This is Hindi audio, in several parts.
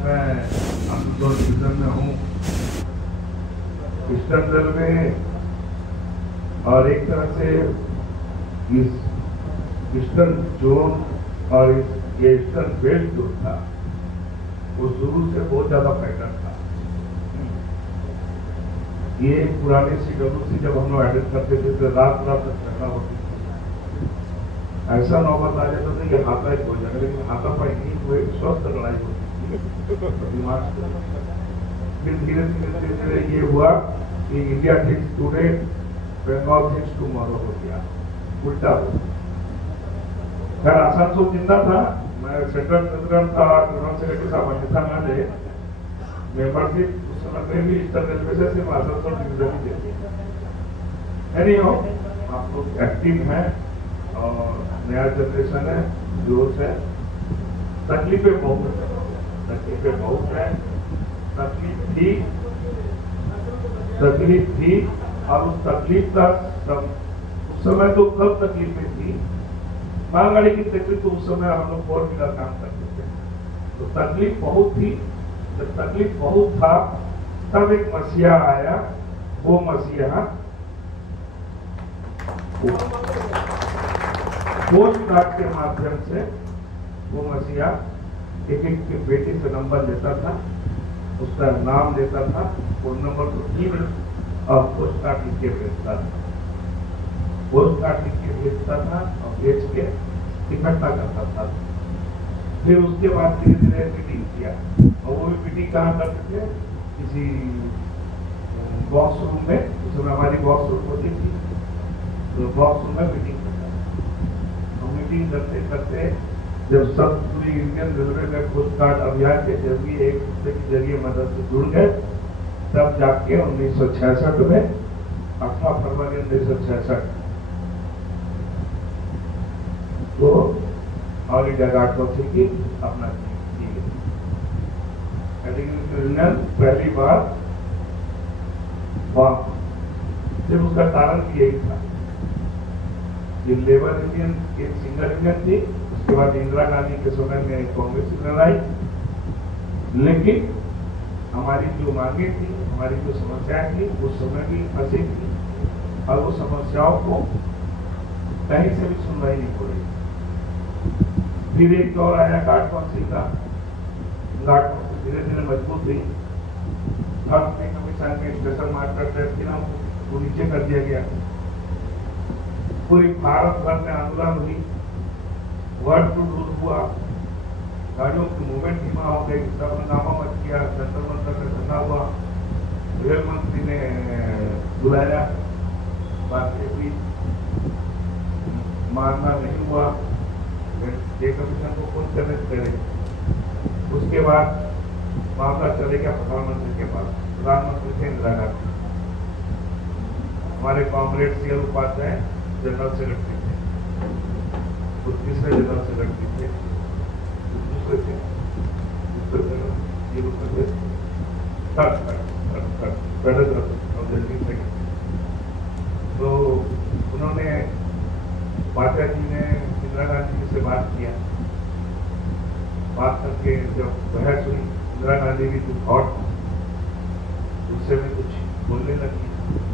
मैं आंदोलन डिवीजन में हूँ, ईस्टर्न रेलवे, और एक तरह से इस ईस्टर्न जोन और ये ईस्टर्न बेल्ट जो था वो शुरू से बहुत ज्यादा पैटर्न था। ये पुराने CWC जब हम लोग एडिट करते थे तो रात रात तक झगड़ा होती थी। ऐसा नौबत आ जाता था कि हाथापाई हो जाएगा, लेकिन हाथापाई नहीं हुए, स्वस्थ लड़ाई होती थी दिमाग से। फिर धीरे धीरे ये हुआ कि India thinks today, Bengal thinks tomorrow हो गया, उल्टा हो। खैर आसानसोल जिंदा था, मैं सेंट्रल प्रेसिडेंट था, जनरल सेक्रेटरी साहब अन्यथा ना दे, मेंबरशिप उस समय में भी ईस्टर्न रेलवे से सिर्फ आसानसोल डिवीजन ही देते। एनीहाउ, आप लोग एक्टिव हैं और नया जनरेशन है, जोश है, तकलीफें बहुत है, तकलीफ थी और उस तकलीफ का उस समय तो कब तकलीफें थी, मालगाड़ी की तकलीफ तो उस समय हम लोग 4 व्हीलर काम करते थे, तो तकलीफ बहुत थी। जब तकलीफ बहुत था तब एक मसीहा आया, वो मसीहा पोस्ट कार्ड के माध्यम से वो मसीहा एक एक के बेटे से नंबर लेता था, उसका नाम लेता था, फोन नंबर को ईमेल और पोस्ट कार्ड लिख के भेजता था, पोस्ट कार्ड लिख के भेजता था और भेज के इकट्ठा करता था। फिर उसके बाद धीरे धीरे मीटिंग किया, और वो भी मीटिंग कहाँ करते थे, किसी बॉक्स रूम में, उस समय हमारी बॉक्स रूम होती थी, तो बॉक्स रूम में मीटिंग करता था। और मीटिंग करते करते जब सब पूरी इंडियन रेलवे में पोस्ट कार्ड अभियान के जरिए एक दूसरे के जरिए मदद से जुड़ गए, तब जाके 1966 में 18 फरवरी 1966 तो ऑल इंडिया गार्ड काउंसिल की अपना पहली बार जब उसका कारण भी यही था कि लेबर यूनियन एक सिंगल यूनियन थी, उसके बाद इंदिरा गांधी के समय में कांग्रेस यूनियन आई, लेकिन हमारी जो मांगे थी, हमारी जो समस्याएं थी, उस समय भी फंसी थी और वो समस्याओं को कहीं से भी सुनवाई नहीं हो रही। फिर एक दौर आया गार्ड काउंसिल का, गार्ड काउंसिल धीरे धीरे मजबूत हुई, कमीशन में स्पेशल मास्टर थे ना, वो नीचे कर दिया गया। पूरी भारत भर में आंदोलन हुई, वर्ड टू रूल हुआ, गाड़ियों की मूवमेंट धीमा हो गई, सब हंगामा मच गया, जंतर मंतर में धरना हुआ, रेल मंत्री ने बुलाया, बातें हुई, मानना नहीं हुआ, कमीशन को कौन चैलेंज करे। उसके बाद मामला चले गया प्रधानमंत्री के पास, प्रधानमंत्री थे इंदिरा गांधी, हमारे comrade CL Upadhyay general secretary थे, वो तीसरे जनरल सेक्रेटरी थे, दूसरे थे तो उन्होंने, उपाध्याय जी ने इंदिरा गांधी जी से बात किया, बात करके जब बहस हुई, इंदिरा गांधी की कुछ हॉट उससे में कुछ बोलने लगी,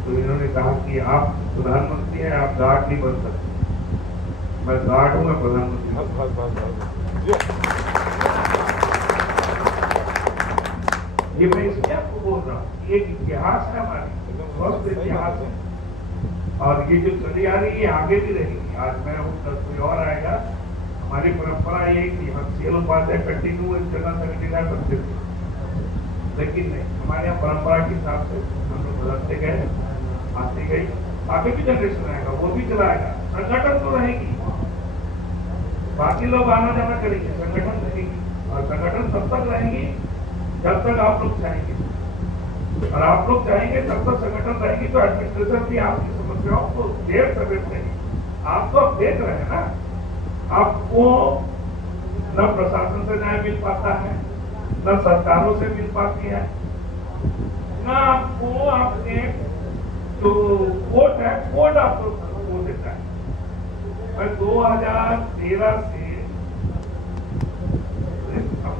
तो इन्होंने कहा कि आप प्रधानमंत्री हैं, आप गार्ड नहीं बन सकते। मैं गार्ड हूं, मैं प्रधानमंत्री। ये मैं इसलिए आपको बोल रहा हूँ, एक इतिहास है हमारी, स्वस्थ इतिहास है, और ये जो चली आ रही है आगे भी रहेगी। आज मैं हूँ, कल कोई और आएगा। हमारी परंपरा यही थी, हम CL Upadhyay continue general secretary रह सकते थे, लेकिन नहीं, हमारे यहाँ परंपरा के हिसाब से हम लोग बदलते गए, आती गई, आगे भी जनरेशन आएगा, वो भी चलाएगा, संगठन तो रहेगी, बाकी लोग आना जाना करेंगे, संगठन रहेगी, और संगठन तब तक रहेगी जब तक आप लोग चाहेंगे, और आप लोग चाहेंगे तब तक संगठन रहेगी, तो एडमिनिस्ट्रेशन भी आपकी समस्याओं को देर समेट देगी। आप तो अब देख रहे हैं ना, आपको न प्रशासन से न्याय मिल पाता है, न सरकारों से मिल पाती है, न आपको आपने जो कोर्ट है, कोर्ट आपको वो देता है। मैं 2013 से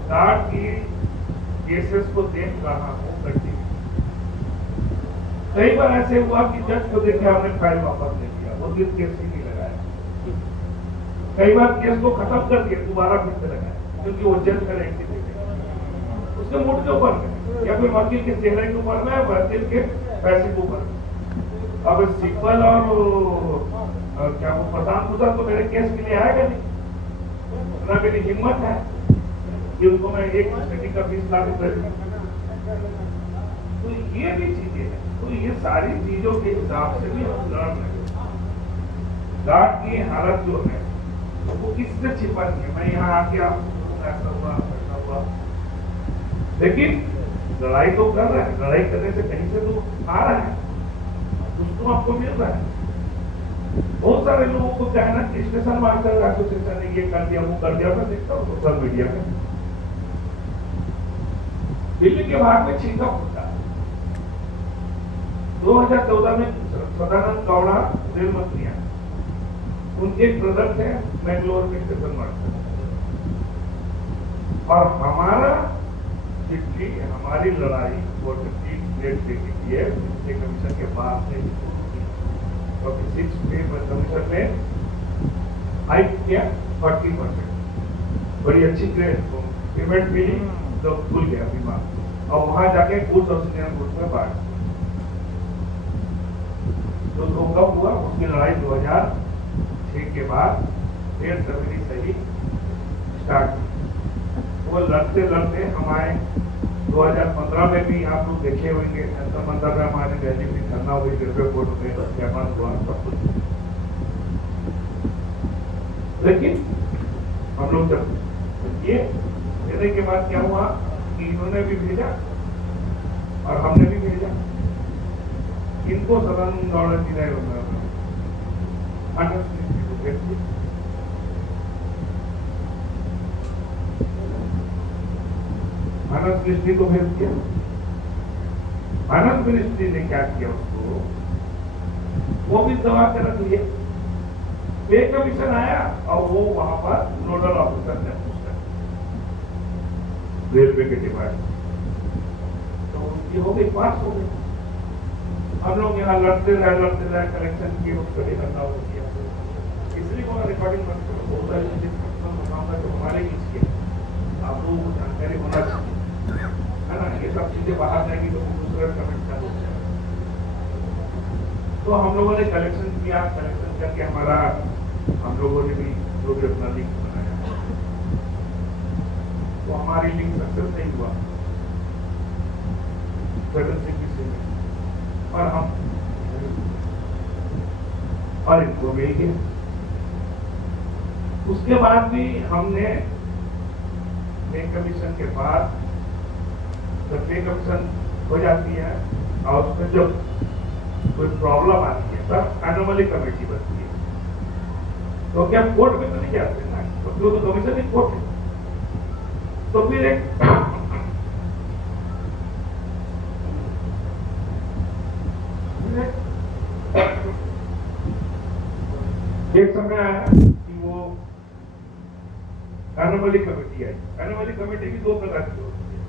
गार्ड की केसेस को देख रहा हूँ कंटिन्यू। कई बार ऐसे हुआ कि जज को देखे हमने फाइल वापस ले लिया, वो दिन केस ही नहीं लगाया। कई बार केस को खत्म कर दिया, दोबारा फिर से लगाया, क्योंकि वो जज का रैंक उसके मूड के ऊपर में, या फिर वकील के चेहरे के ऊपर में, वकील के पैसे के ऊपर में। अब सिब्बल और क्या वो प्रशांत भूषण तो मेरे केस के लिए आएगा नहीं, ना मेरी हिम्मत है कि उनको मैं एक कस्टडी का 20 लाख रुपए। तो ये भी चीजें हैं, तो ये सारी चीजों के हिसाब से भी हम लड़ रहे हैं। गार्ड की हालत जो है वो किससे छिपा नहीं है। मैं यहाँ आके आपको ऐसा हुआ ऐसा हुआ, लेकिन लड़ाई तो कर रहा है, लड़ाई करने से कहीं से तो आ रहा है, उसको आपको मिल रहा है। बहुत सारे लोगों को क्या है ना कि स्टेशन मास्टर एसोसिएशन ने ये कर दिया वो कर दिया, मैं देखता हूँ सोशल मीडिया में दिल्ली के भाग में छिंका होता है। 2014 में सदानंद गौड़ा रेल मंत्री हैं, उनके एक ब्रदर थे मैंगलोर में स्टेशन मास्टर, और हमारा चिट्ठी हमारी लड़ाई वो चिट्ठी प्लेट देने की है कमीशन के पास से 46 पे कमीशन में हाइक किया 40%, बड़ी अच्छी पेमेंट मिली तो खुल गया बीमा, और वहां जाके गुड्स और गुड्स में बांट। तो कब हुआ उसकी लड़ाई 2006 के बाद 1.5 फरवरी से ही स्टार्ट हुई। वो लड़ते लड़ते हमारे 2015 में भी आप लोग देखे होंगे, मंदिर में हमारी रैली भी धरना हुई, रेलवे कोर्ट में ज्ञापन हुआ, सब कुछ। लेकिन हम लोग जब ये देने के बाद क्या हुआ कि इन्होंने भी भेजा और हमने भी भेजा, इनको सदानंद गौड़ा जी ने फाइनेंस मिनिस्ट्री को भेज दिया। फाइनेंस मिनिस्ट्री ने क्या किया उसको, वो भी दबा के रख लिया। पे कमीशन आया और वो वहां पर नोडल ऑफिसर ने पूछा रेलवे के डिपार्टमेंट, तो उनकी हो गई, पास हो गई। हम लोग यहाँ लड़ते रहे कलेक्शन की उसको करना हो गया। इसलिए वो रिकॉर्डिंग बहुत सारी चीजें बताऊंगा जो हमारे बीच के आप लोगों को जानकारी होना चाहिए, है ना। ये सब चीजें बाहर जाएगी तो दूसरा कमेंट कर होता है। तो हम लोगों ने कलेक्शन किया, कलेक्शन करके हमारा हम लोगों ने भी जो भी अपना लिंक बनाया, तो हमारी लिंक सक्सेस नहीं हुआ 760 में, और हम और इनको मिल गए। उसके बाद भी हमने पे कमीशन के बाद जब पे कमीशन हो जाती है और उसमें जब कोई प्रॉब्लम आती है तब एनोमली कमेटी बनती है। तो क्या कोर्ट में तो नहीं जाते ना, तो कमीशन ही कोर्ट है। तो फिर एक समय आया कि वो एनोमली कमेटी आई। एनोमली कमेटी भी 2 प्रकार की होती है,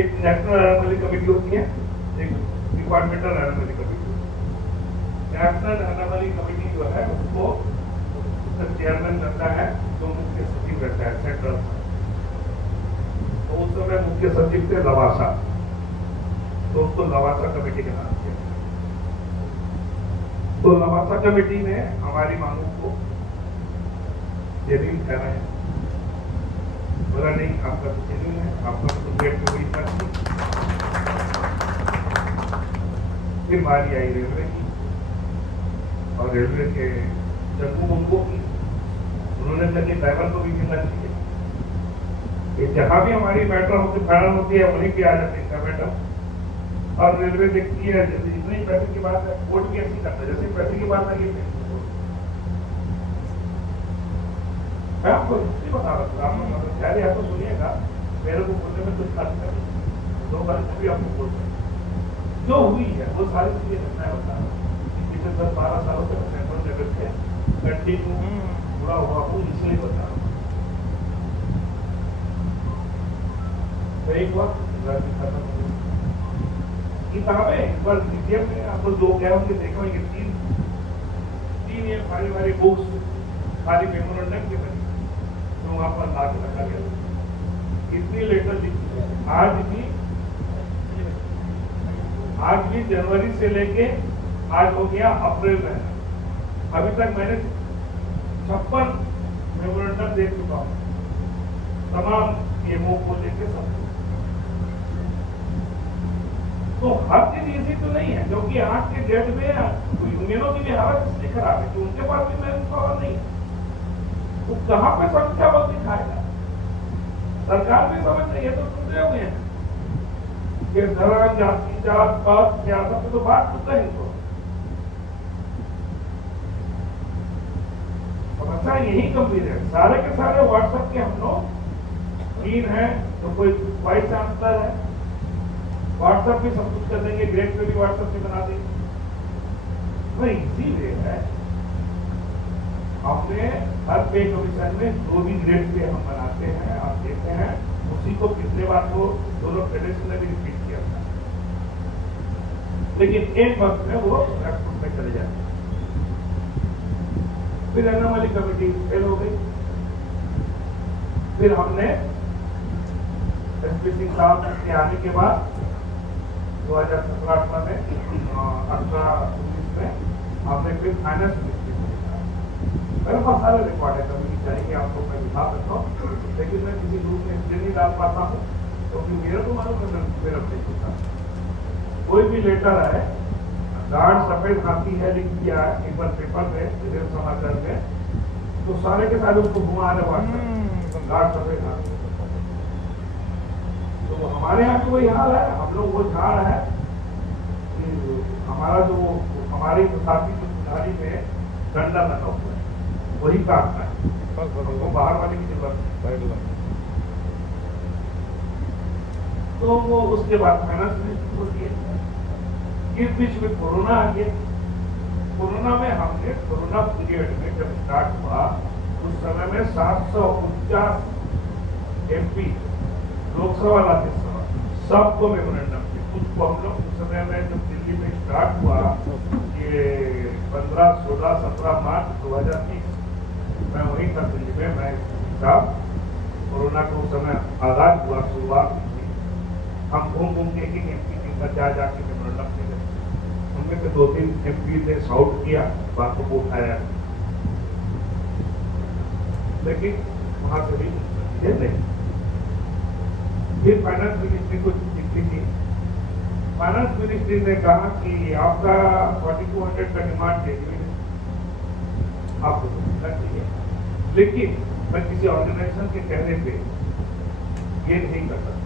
एक नेशनल एनोमली कमेटी होती है, एक डिपार्टमेंटल एनोमली कमेटी होती है। नेशनल एनोमली कमेटी जो है उसको उसका चेयरमैन रहता है, जो मुख्य सचिव रहता है सेंट्रल। तो उस समय मुख्य सचिव थे लवासा, तो उसको लवासा कमेटी के नाम किया। तो लवासा कमेटी ने हमारी मांगों को जेन्युइन ठहराया, बोला नहीं आपका तो जेन्युइन है, आपका तो डेट में हुई था। फिर बारी आई रेलवे की, और रेलवे के जम्मू उनको की, उन्होंने कहा कि ड्राइवर को भी मिलना चाहिए। ये जहां भी हमारी मैटर होती फाइनल होती है वहीं पे आ जाती है मैटर, और रेलवे देखती है इतनी पैसे की बात है, कोर्ट भी ऐसी करता है जैसे पैसे की बात लगी। मैं आपको हिस्ट्री बता रहा था, आपको पहले आपको सुनिएगा, मेरे को बोलने में कुछ खास नहीं, 2 बार भी आपको बोल सकते जो हुई है वो सारी चीजें मैं बता रहा हूँ। पिछले 10-12 सालों से सेंट्रल लेवल से कंटिन्यू जुड़ा हुआ हूँ, इसलिए बता रहा हूँ। नहीं हुआ, खत्म हो गई किताबें। एक बार म्यूजियम में आप लोग जो गए होंगे देखा होंगे, तीन ये भारी भारी बुक्स खाली मेमोरेंडम के बनी, तो वहां पर ला के रखा गया। इतनी लेटर लिखी है। आज भी जनवरी से लेके आज हो गया अप्रैल महीना, अभी तक मैंने 56 मेमोरेंडम दे चुका हूं, तमाम पीएमओ को लेके सब। तो हर चीज इजी तो नहीं है, क्योंकि आज के डेट में यूनियनों की भी हालत इसलिए खराब है कि उनके पास भी मैन पावर नहीं है, तो कहां पे संख्या बल दिखाएगा। सरकार भी समझ रही है, तो सुन रहे हुए हैं कि धर्म, जाति, जात पात सियासत में तो बात होता है इनको। समस्या यही गंभीर है। सारे के सारे व्हाट्सएप के हम लोग 3 हैं, तो कोई वाइस चांसलर है, व्हाट्सएप भी सब कुछ कर देंगे, ग्रेड पे भी व्हाट्सएप से बना देंगे। तो इजी वे है, अपने हर पे कमीशन में जो भी ग्रेड पे हम बनाते हैं, आप देखते हैं उसी को पिछले बार को दोनों फेडरेशन ने भी रिपीट किया था, लेकिन एक वक्त में वो लैपटॉप में चले जाते हैं। फिर एनएम वाली कमेटी फेल हो गई। फिर हमने एसपी सिंह साहब के आने के बाद 2017-18 में 18-19 में हमने फिर फाइनेंस मिनिस्ट्री को लिखा। मेरे पास सारे रिकॉर्ड है, कभी चाहिए आपको मैं दिखा सकता हूँ, लेकिन मैं किसी ग्रुप में इसलिए नहीं डाल पाता हूँ क्योंकि मेरा तो मालूम है मेरा नहीं होता। कोई भी लेटर है, गार्ड सफेद हाथी है लिख दिया एक बार पेपर में, विजय समाचार में, तो सारे के सारे उसको घुमा रहे व्हाट्सएप, गार्ड सफेद हाथी। तो हमारे यहाँ भी वही हाल है। हम लोग वो चाह रहे हैं कि हमारा जो हमारी साथी जो सुधारी में डंडा लगा हुआ है वही काम है, तो बाहर वाले की जरूरत नहीं। तो वो उसके बाद फाइनेंस मिनिस्टर को दिए। इस बीच में कोरोना आ गया। कोरोना में हमने कोरोना पीरियड में जब स्टार्ट हुआ उस समय में 749 MP लोकसभा राज्यसभा सबको मेमोरेंडम थे। कुछ को हम लोग उस समय में जब दिल्ली में स्टार्ट हुआ ये 15, 16, 17 मार्च 2020 मैं वहीं था दिल्ली में। मैं साहब कोरोना को उस समय आगाज हुआ, शुरुआत थी, हम घूम घूम के एक MP के घर जा जाके मेमोरेंडम के गए। उनमें से 2-3 MP ने शाउट किया, बातों को उठाया, लेकिन वहां से भी चीजें नहीं। फिर फाइनेंस मिनिस्ट्री को चिट्ठी थी। फाइनेंस मिनिस्ट्री ने कहा कि आपका 4200 का डिमांड जेन्युइन आपको मिलना चाहिए, लेकिन मैं किसी ऑर्गेनाइजेशन के कहने पे ये नहीं कर सकता।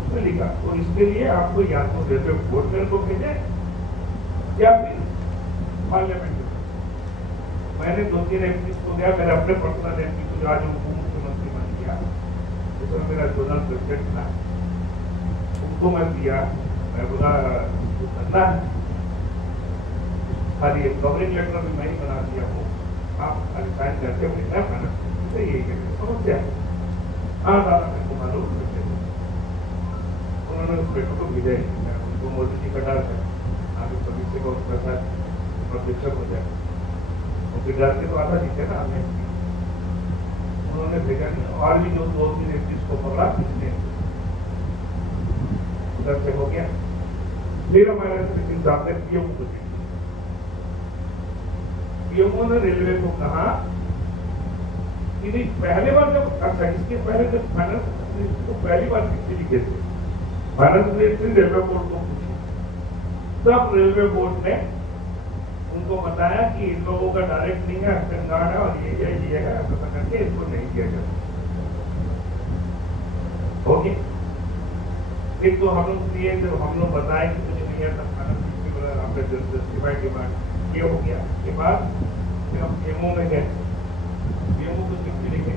उसने लिखा तो इसके लिए आपको या तो रेलवे बोर्ड में को भेजे या फिर पार्लियामेंट में। मैंने 2-3 MP को गया, मेरे अपने पर्सनल MP को आज उप मुख्यमंत्री बन गया, उसमें मेरा जोनल प्रेसिडेंट था, उनको मैं दिया। मैं बोला कुछ करना है, खाली एक कवरिंग लेटर भी मैं ही बना दिया हूँ, आप खाली साइन करके भेजना है, यही समस्या है। हाँ दादा मेरे को मालूम, उन्होंने उस पेपर को भेजा ही, उनको मोदी जी का डर है आगे भविष्य को उसका साथ प्रशिक्षक हो जाए, उनके डर के तो आधा जीते ना हमें। उन्होंने भेजा नहीं, और भी जो 2-3 MP को पकड़ा किसने उधर से हो गया। फिर हमारे साहब ने पीएम को दिया। पीएमओ ने रेलवे को कहा कि नहीं, पहले बार जब अच्छा इसके पहले जब फाइनेंस को पहली बार चिट्ठी लिखे थे, फाइनेंस मिनिस्ट्री रेलवे बोर्ड को पूछी, तब रेलवे बोर्ड ने उनको बताया कि इन लोगों का डायरेक्ट नहीं है, असिस्टेंट गार्ड है और ये है, ऐसा करके इसको नहीं किया जाता। ओके, एक तो हम लोग दिए, जब हम लोग बताए कि कुछ नहीं है, तब फाइनेंस मिनिस्ट्री बोला आपका जस्टिफाइड डिमांड ये हो गया। के बाद फिर हम पीएमओ में गए, पीएमओ को चिट्ठी लिखे।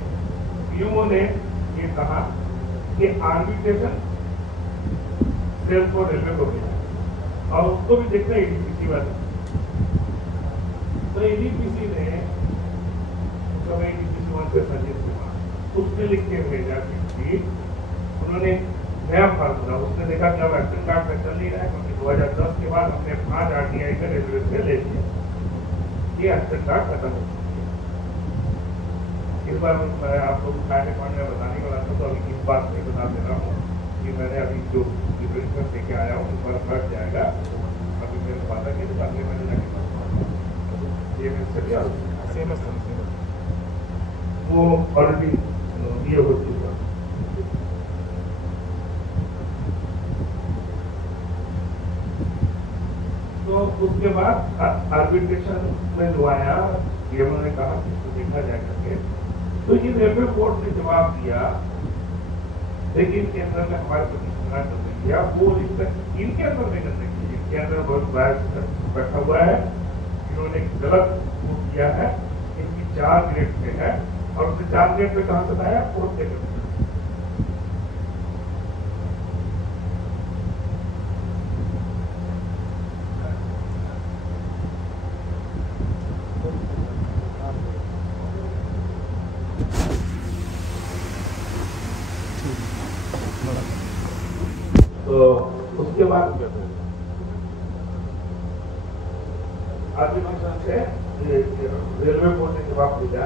पीएमओ ने ये कहा कि आर्बिट्रेशन सेल को रेलवे को भेजा और उसको भी देखना एडीपीसी वाले। तो एडीपीसी ने उस समय एडीपीसी 1 से संजीव कुमार उसने लिख के भेजा चिट्ठी। उन्होंने नया फार्मूला, उसने देखा कि अब एक्शन कार्ड में चल नहीं रहा है, क्योंकि 2010 के बाद हमने 5 RTI का रेलवे से ले लिया, ये एक्शन कार्ड खत्म हो गया। इस बार मैं आप लोग पॉइंट में बताने वाला था, तो अभी इस बात नहीं बता दे रहा हूँ कि मैंने अभी जो रिप्लेसमेंट लेके आया हूँ, इस बार घट जाएगा। अभी मेरे फादर की दुकान में मैंने जाके ये वो ऑलरेडी ये हो चुका। तो उसके बाद आर्बिट्रेशन में जो आया, ये उन्होंने कहा कि इसको देखा जाए करके, तो ये रेलवे बोर्ड ने जवाब दिया, लेकिन केंद्र में हमारे प्रति सुना कर दिया, वो इनके अंदर में करने के लिए इनके अंदर बहुत बैठा हुआ है, इन्होंने गलत वो किया है, इनकी 4 ग्रेड पे है, और उसने 4 ग्रेड पे कहां से लाया, 4 से करके। तो उसके बाद आर्बिट्रेशन से रेलवे बोर्ड ने जवाब दिया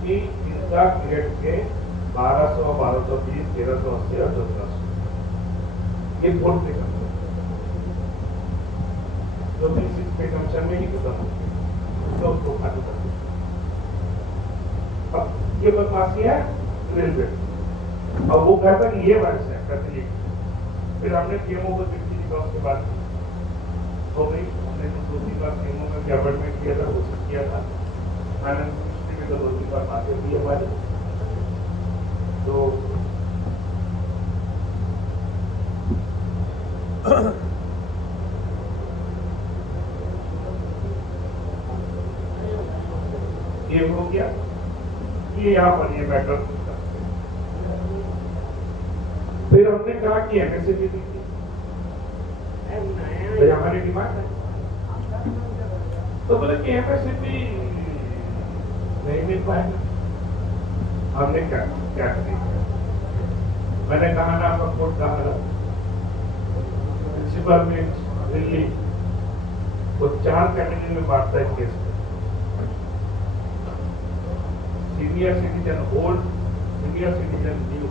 कि इनका ग्रेड के 1200, 1220, 1380 और 1400 ये बोर्ड पे करते हैं, जो भी पे कमीशन में ही खत्म हो तो उसको खाली करते हैं। अब ये बदमाशी है रेलवे, अब वो कहता कि ये वर्ष है कहते, फिर हमने पीएमओ को चिट्ठी लिखा, उसके बाद हो गई। हमने तो 2-3 बार पीएमओ में गवर्नमेंट किया था, वो सब किया था, फाइनेंस मिनिस्ट्री में तो 2-3 बार बातें हुई हमारी। तो ये हो गया, ये यहाँ पर ये मैटर। फिर हमने कहा कि एमएसपी दीजिए, हमारी डिमांड है, तो बोले कि एमएसपी नहीं मिल पाएगा। हमने क्या किया, मैंने कहा ना आपका कोर्ट कहा था, प्रिंसिपल में दिल्ली वो 4 कैटेगरी में बांटता है केस को, senior citizen old, senior citizen new,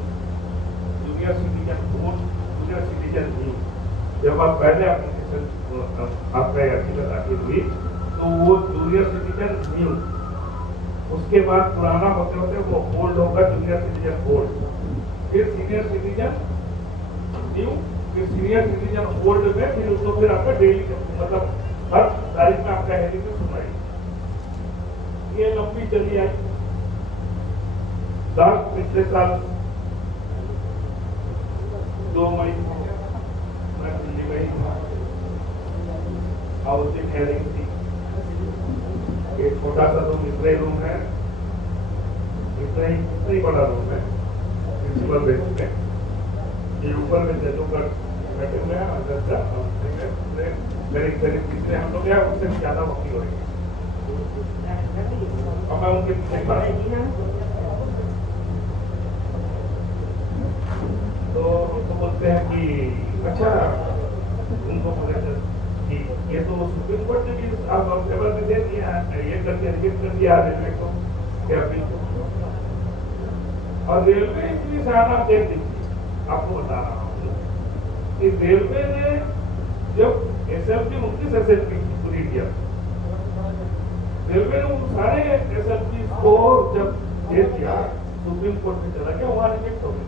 junior citizen old, junior citizen new. जब आप पहले एप्लीकेशन आपका याचिका दाखिल हुई तो वो जूनियर सिटीजन न्यू, उसके बाद पुराना होते होते वो ओल्ड होगा, जूनियर सिटीजन ओल्ड, फिर सीनियर सिटीजन न्यू, फिर सीनियर सिटीजन ओल्ड में फिर उसको फिर आपका डेली मतलब हर तारीख में आपका हेडिंग में सुनाई। ये लंबी चली आई। पिछले साल 2 मई मैं दिल्ली में ही था, हाउसिंग हेयरिंग थी। एक छोटा सा रूम, इतना ही रूम है, इतना ही बड़ा रूम है प्रिंसिपल बेंच में, ये ऊपर में जजों का बैठे हुए हैं, अंदर करीब जितने हम लोग हैं उससे ज्यादा वकील होंगे, और मैं उनके पीछे खड़ा। तो उनको बोलते हैं कि अच्छा, उनको बोले कि ये तो सुप्रीम कोर्ट ने भी आप पेपर में दे दिया, ये करके रिजेक्ट कर दिया रेलवे को, क्या और रेलवे इतनी सारा आप देख लीजिए, आपको बता रहा हूँ कि रेलवे ने जब SLP 29 SLP पूरी किया, रेलवे ने उन सारे SLP को जब दे दिया, सुप्रीम कोर्ट में चला गया, वहां रिजेक्ट हो गया।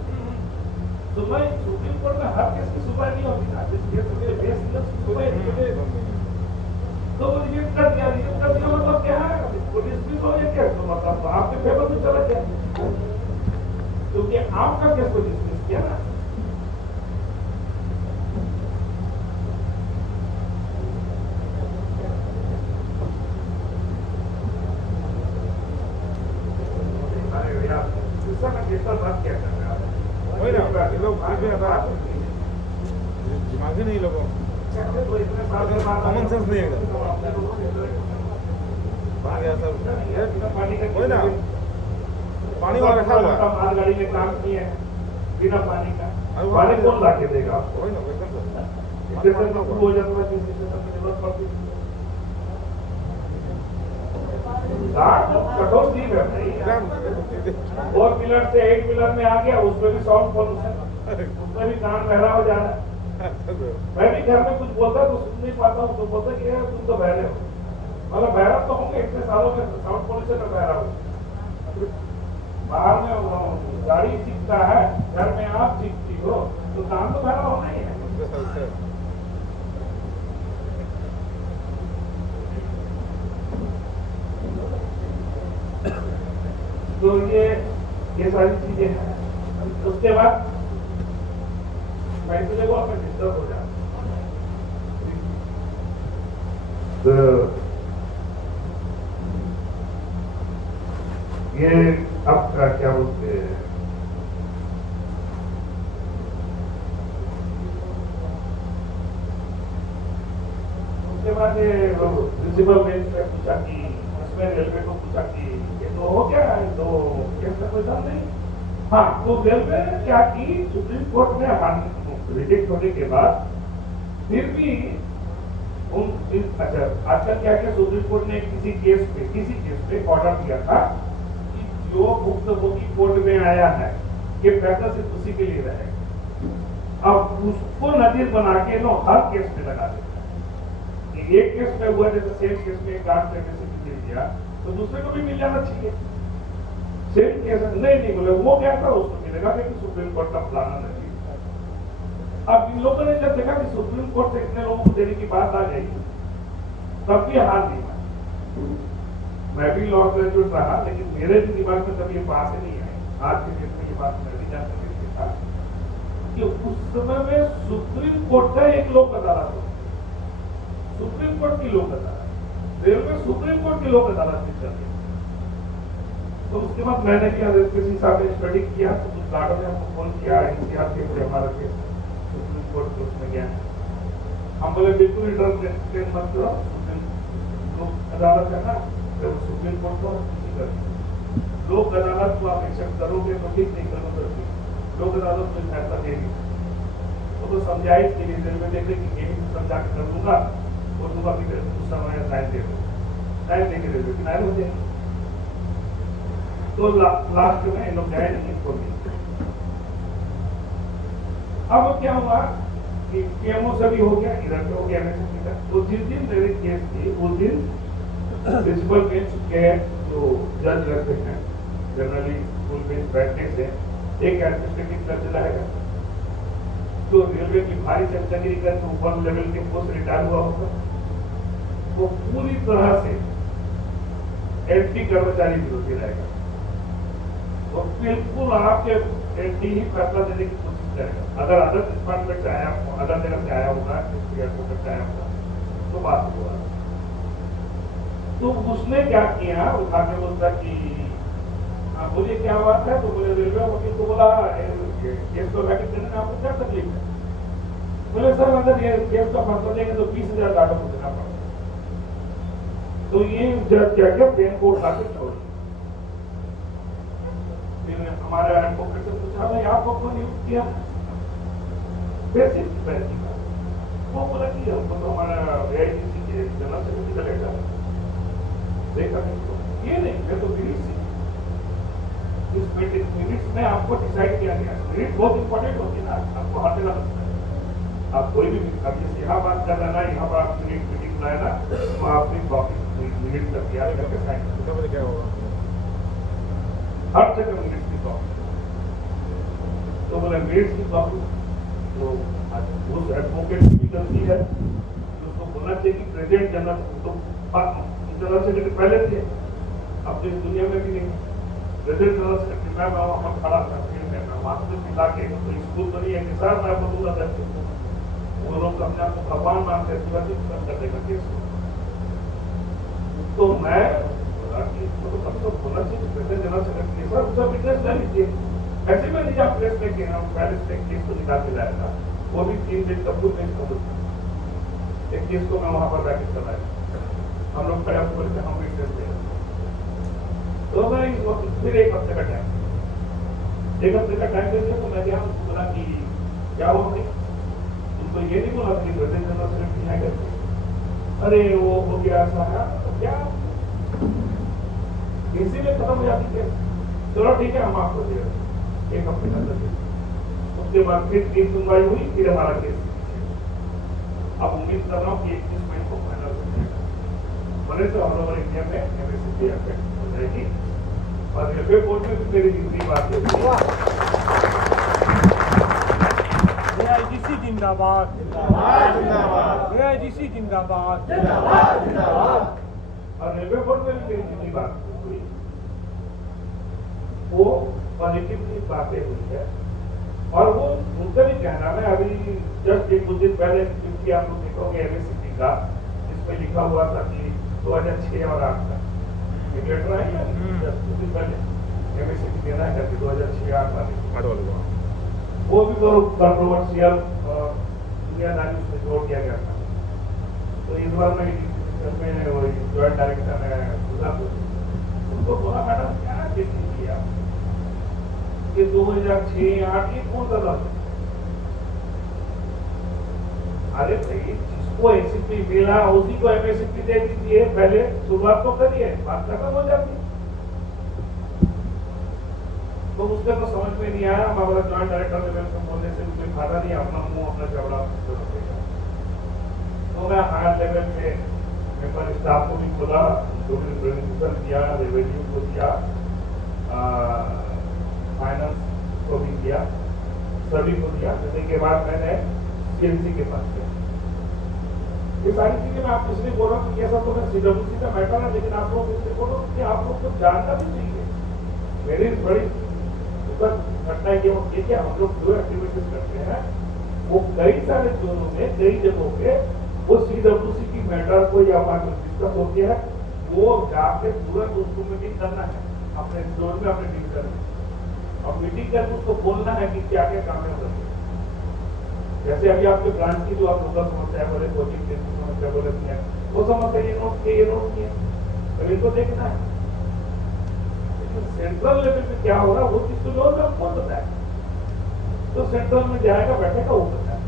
तो मैं सुप्रीम कोर्ट में हर केस की सुनवाई नहीं होती ना, तो वो रिजेक्ट कर दिया मतलब क्या है, डिस्मिस हो गया क्या, तो मतलब आपके फेवर में चला गया, क्योंकि आपका केस को डिस्मिस किया ना। बात क्या कर रहे हैं दिमागी नहीं लोगों कॉमन सेंस नहीं है पानी वाला रखा हुआ मालगाड़ी में काम किए हैं, बिना पानी का अरे वो पानी पानी कौन ला के देगा आपको? वही ना एकदम सर स्टेशन में शुरू हो जाता है, जिस स्टेशन में जरूरत पड़ती है। गार्ड तो कठोर चीज है भाई। एकदम 4 व्हीलर से 8 व्हीलर में आ गया, उसमें भी साउंड पॉल्यूशन, उसमें भी कान बहरा हो जा रहा है। मैं भी घर में कुछ बोलता तो सुन नहीं पाता हूँ, तो बोलता कि यार तुम तो बहरे हो, मतलब बहरा तो होंगे, इतने सालों में साउंड पॉल्यूशन में बहरा हो। बाहर में गाड़ी सीखता है, घर में आप सीखती हो, तो काम तो बहरा होना ही है। तो ये सारी चीजें हैं। उसके बाद फैसले को आपने डिस्टर्ब हो जाता। तो ये आपका क्या बोलते हैं, उसके बाद ये प्रिंसिपल बेंच में पूछा कि उसमें रेलवे को पूछा कि ये तो हो गया, तो केस में कोई दम नहीं। हाँ, तो रेलवे ने क्या की, सुप्रीम कोर्ट में रिजेक्ट होने के बाद फिर भी अच्छा आजकल क्या किया, सुप्रीम कोर्ट ने किसी केस पे ऑर्डर दिया था कि जो भुक्तभोगी कोर्ट में आया है ये फैसला सिर्फ उसी के लिए रहेगा। अब उसको नजीर बना के नो हर केस में लगा देता है। एक केस में हुआ, जैसे सेम केस में एक गार्ड से मिल गया तो दूसरे को भी मिल जाना चाहिए। सेम केस नहीं बोले, वो क्या था उसको मिलेगा, लेकिन सुप्रीम कोर्ट का फलाना नहीं। अब इन लोगों ने जब देखा कि सुप्रीम कोर्ट से इतने लोगों को देने की बात आ गई, तब भी हार नहीं मानी। मैं भी लॉ ग्रेजुएट रहा, लेकिन मेरे भी दिमाग में तब ये बात नहीं आई। आज के दिन में ये बात मैं भी जान सकती था कि उस समय में सुप्रीम कोर्ट का एक लोक अदालत हो, सुप्रीम कोर्ट की लोक अदालत, रेलवे सुप्रीम कोर्ट की लोक अदालत में चल रही। तो उसके बाद मैंने क्या किसी साहब ने स्टडी किया, तो कुछ गार्डों ने हमको फोन किया, इतिहास के हमारा केस सुप्रीम कोर्ट में गया। हम बोले बिल्कुल इंटरप्रेट मत करो, सुप्रीम लोक अदालत है ना, तो सुप्रीम कोर्ट को किसी कर लोक अदालत को आप एक्सेप्ट करोगे तो ठीक, नहीं करोगे तो ठीक। लोक अदालत में फैसला देगी तो समझाई इसके लिए रेलवे देखे कि यही समझा के कर दूंगा और दूंगा कि उस समय टाइम दे दो, टाइम देके रेलवे किनारे हो जाएंगे। तो लास्ट में इन लोग जाए नहीं इसको भी। अब क्या हुआ कि पीएमओ से भी हो गया, इधर से हो गया, तो जिस दिन मेरी केस थी उस दिन प्रिंसिपल बेंच के जो जज रहते हैं, जनरली फुल बेंच बैठने से एक एडमिनिस्ट्रेटिव जज रहेगा, जो रेलवे की भारी चमचागिरी करके ऊपर लेवल के पोस्ट रिटायर हुआ होगा, वो पूरी तरह से एंटी कर्मचारी विरोधी रहेगा। वो बिल्कुल आपके एंटी ही फैसला देने की कोशिश करेगा। अगर अदर डिपार्टमेंट से आया, अदर जगह से आया होगा, एयरपोर्ट से आया होगा तो बात होगा। तो उसने क्या किया, उठा के बोलता कि आप बोलिए क्या बात है, तो बोले रेलवे वकील को बोला केस को वैकेट देने में आपको क्या तकलीफ है। बोले सर अगर ये केस का फैसला देंगे तो 20,000 गार्डों को देना पड़ेगा। तो ये जज क्या किया, पेन को उठा के छोड़ हमारे एडवोकेट से पूछा भाई आपको कौन नियुक्त किया, बेसिक वो बोला कि हमको तो हमारा AIGC के जनरल सेक्रेटरी का लेटर देखा ये नहीं, मैं तो मिनट्स में आपको डिसाइड किया गया। मिनट बहुत इंपॉर्टेंट होती है ना, आपको हर जगह लगता है। आप कोई भी अब जैसे यहाँ बात कर रहे ना, यहाँ पर आप मीटिंग बुलाए ना, तो आपने मिनट तक तैयार करके साइन क्या होगा, हर जगह मिनट्स की कॉपी। तो बोले मिनट्स की कॉपी, तो उस एडवोकेट की गलती है, उसको बोलना चाहिए कि प्रेसिडेंट जनरल तो जनरल सेक्रेटरी पहले थे, अब तो इस दुनिया में भी नहीं। प्रेसिडेंट जनरल सेक्रेटरी मैं वहां खड़ा था, मास्टर पिता के तो स्कूल तो नहीं है कि सर मैं बोलूंगा दर्ज, वो लोग अपने आप को भगवान मानते हैं, कर देगा केस। तो मैं बोला कि तब तो बोलना चाहिए प्रेसिडेंट जनरल सेक्रेटरी सर उसका विटनेस ले लीजिए। ऐसे में नहीं आप प्रेस लेके हम पहले से केस को निकाल के लाया था, वो भी 3 दिन का फुल बेंच का एक केस को मैं वहां पर बैठक कराया, हम लोग खड़े होकर बोलते हम विटनेस ले। तो मैं इस वक्त फिर 1 हफ्ते का टाइम, एक हफ्ते का टाइम देते तो मैं गया उसको बोला कि क्या हुआ भाई, तुमको ये नहीं बोला कि ब्रिटिश जनरल सेक्रेटरी है करके, अरे वो हो गया ऐसा है तो क्या इसी में खत्म हो जाती है। चलो ठीक है हम आपको दे रहे हैं, एक हफ्ते का अंदर। उसके बाद फिर 3 सुनवाई हुई, फिर हमारा केस। अब उम्मीद कर रहा हूँ कि 21 मई को फाइनल हो जाएगा। बड़े से ऑल ओवर इंडिया में एमएसपी अफेक्ट हो जाएगी और रेलवे बोर्ड में भी मेरी जितनी बात है। AIGC जिंदाबाद, AIGC जिंदाबाद, और रेलवे बोर्ड में भी मेरी जितनी बात हुई वो पॉजिटिव बातें हुई है। और वो उनका भी कहना है, अभी जस्ट कुछ दिन पहले क्योंकि आप लोग देखोगे एमएसपी का जिसमें लिखा हुआ था कि 2006 और 8 का एक लेटर आया जस्ट कुछ दिन पहले एमएसपी देना है करके 2006-8 वाले, वो भी बहुत कंट्रोवर्शियल दुनियादारी उसमें जोड़ दिया गया था। तो इस बार में जॉइंट डायरेक्टर है उनको बोला मैडम क्या चिट्ठी किया कि 2006-8 ये कौन सा था? अरे भाई जिसको एसीपी मिला उसी को एमएसपी दे दीजिए, पहले शुरुआत तो करिए, बात खत्म हो जाती। तो उसके तो समझ में नहीं आया, हमारा जॉइंट डायरेक्टर लेवल को बोलने से कोई फायदा नहीं, अपना मुंह अपना जबड़ा रखेगा। तो मैं हायर लेवल पे मेंबर स्टाफ को भी बोला, जो भी प्रेजेंटेशन किया, रेवेन्यू को दिया, फाइनेंस को भी दिया, सभी को दिया। देने के बाद मैंने सीएमसी के पास गया। ये सारी चीजें मैं आपको इसलिए बोल रहा हूँ कि ये सब तो मैं सीडब्ल्यूसी का मैटर है, लेकिन आप लोग इसलिए बोलो कि आप लोग को जानना भी चाहिए। मेरी बड़ी घटना है कि हम लोग जो एक्टिविटीज करते हैं वो कई सारे जोनों में कई जगहों पे वो सीडब्ल्यूसी की मैटर को या डिस्कस होती है, वो जाके तुरंत उसको मीटिंग करना है अपने जोन में, अपने डिवीजन में, और मीटिंग करके उसको बोलना है कि क्या क्या काम है। जैसे अभी आपके ब्रांच की जो आप लोकल समस्या बोले, कोचिंग की समस्या बोले, वो समस्या ये नोट किया, ये नोट किया, तो इनको देखना है। सेंट्रल लेवल पे क्या हो रहा है वो चीज तो लोग कौन बताए, तो सेंट्रल में जाएगा बैठेगा वो बताए।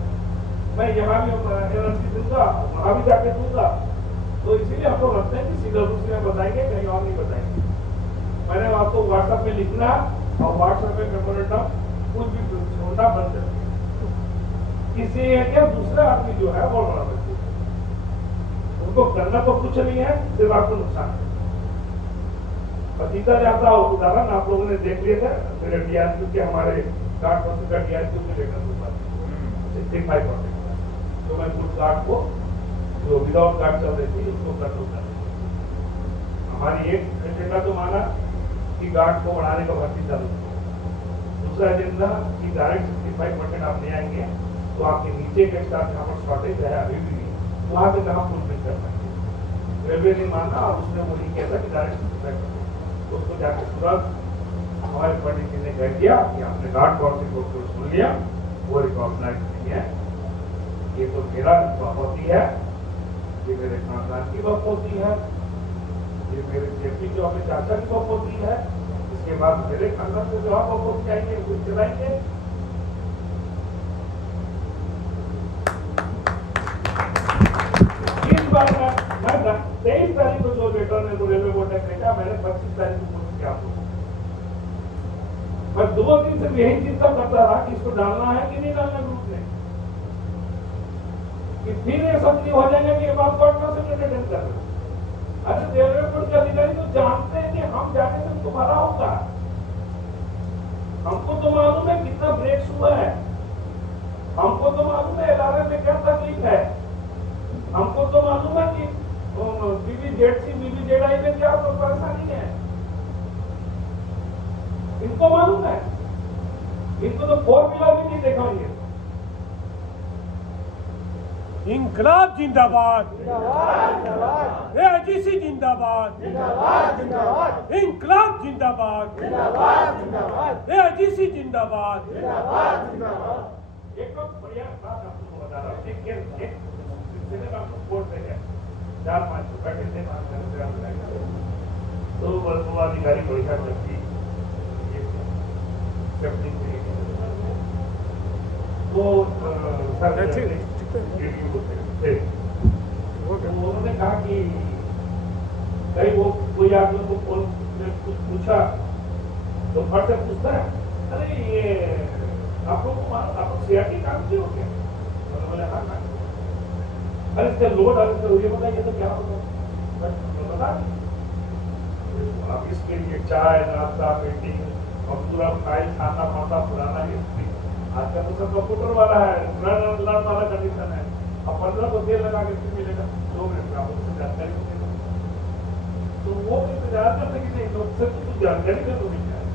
मैं यहाँ भी एनर्जी दूंगा, वहां भी जाके दूंगा, तो इसीलिए आपको लगता है कि सीडब्ल्यूसी में बताएंगे, कहीं और नहीं बताएंगे। मैंने आपको व्हाट्सएप में लिखना और व्हाट्सएप में मेमोरेंडम कुछ भी छोड़ना बंद कर दिया। इससे क्या दूसरा आदमी जो है वो बड़ा बच्चे उनको करना तो कुछ नहीं है, सिर्फ आपको नुकसान है। पतीता जाता उदाहरण आप लोगों ने देख लिया था मेरे डीआरक्यू के, हमारे 60% का डीआरक्यू के लेकर 65%, तो मैं कुछ गार्ड को जो विदाउट गार्ड चल रही थी उसको कंट्रोल कर रही। हमारी एक एजेंडा तो माना कि गार्ड को बढ़ाने का भर्ती चालू, दूसरा एजेंडा कि डायरेक्ट 65% आप ले आएंगे तो आपके नीचे के स्टाफ जहाँ पर शॉर्टेज है अभी भी वहाँ से कहाँ फुलफिल कर पाएंगे। रेलवे ने माना और उसने वो नहीं किया था कि डायरेक्ट 65%, उसको जाकर तुरंत हमारे पंडित जी ने कह दिया कि आपने गार्ड पॉलिसी को सुन लिया, वो रिकॉग्नाइज नहीं है, ये तो मेरा बपौती है, ये मेरे खानदान की बपौती है, ये मेरे सेफ्टी के अपने चाचा की बपौती है, इसके बाद मेरे खानदान से जो आप बपौती आएंगे वो चलाएंगे। इस बार मैं 23 तारीख को जो लेटर ने तो रेलवे बोर्ड ने भेजा, मैंने 25 तारीख को पूछ किया आप लोगों को। मैं 2 दिन से यही चिंता करता रहा कि इसको डालना है कि नहीं डालना ग्रुप में, कि फिर ये सब नहीं हो जाएगा कि बात कोर्ट से अटेंड कर रहे। अरे रेलवे बोर्ड के अधिकारी तो जानते हैं कि हम जाने से तुम्हारा होगा, हमको तो मालूम है कितना ब्रेक्स हुआ है, हमको तो मालूम है एलआरएम में क्या तकलीफ है, हमको तो मालूम है कि बीबीजेडसी बीबीजेडआई में क्या परेशानी है, इनको मालूम है, इनको तो 4 व्हीलर भी नहीं देखा ये। इंकलाब जिंदाबाद, AIGC जिंदाबाद, इंकलाब जिंदाबाद, AIGC जिंदाबाद। एक तो बढ़िया बात आपको बता रहा हूँ, एक सिलसिले में आपको कोर्ट पे गया 4-5 बैठे थे, तो वो अधिकारी बढ़िया करती कैप्टन वो उन्होंने कहा कि कहीं वो कोई आदमी को फोन में कुछ पूछा तो फट से पूछता है, अरे ये आप लोग सीआरटी काम से हो गया? बोले हाँ। अरे इसका लोड ये बताइए तो क्या होगा? बता आप इसके लिए चाय नाश्ता मीटिंग और पूरा फाइल खाना पाता पुराना हिस्ट्री आजकल तो सब कंप्यूटर वाला है, लर्न वाला कंडीशन है। अब 15 को तेल लगा के फिर मिलेगा 2 मिनट में, आप उससे जानकारी मिलेगा। तो वो इंतजार करते कि नहीं लोग से कुछ जानकारी में तो मिल जाए,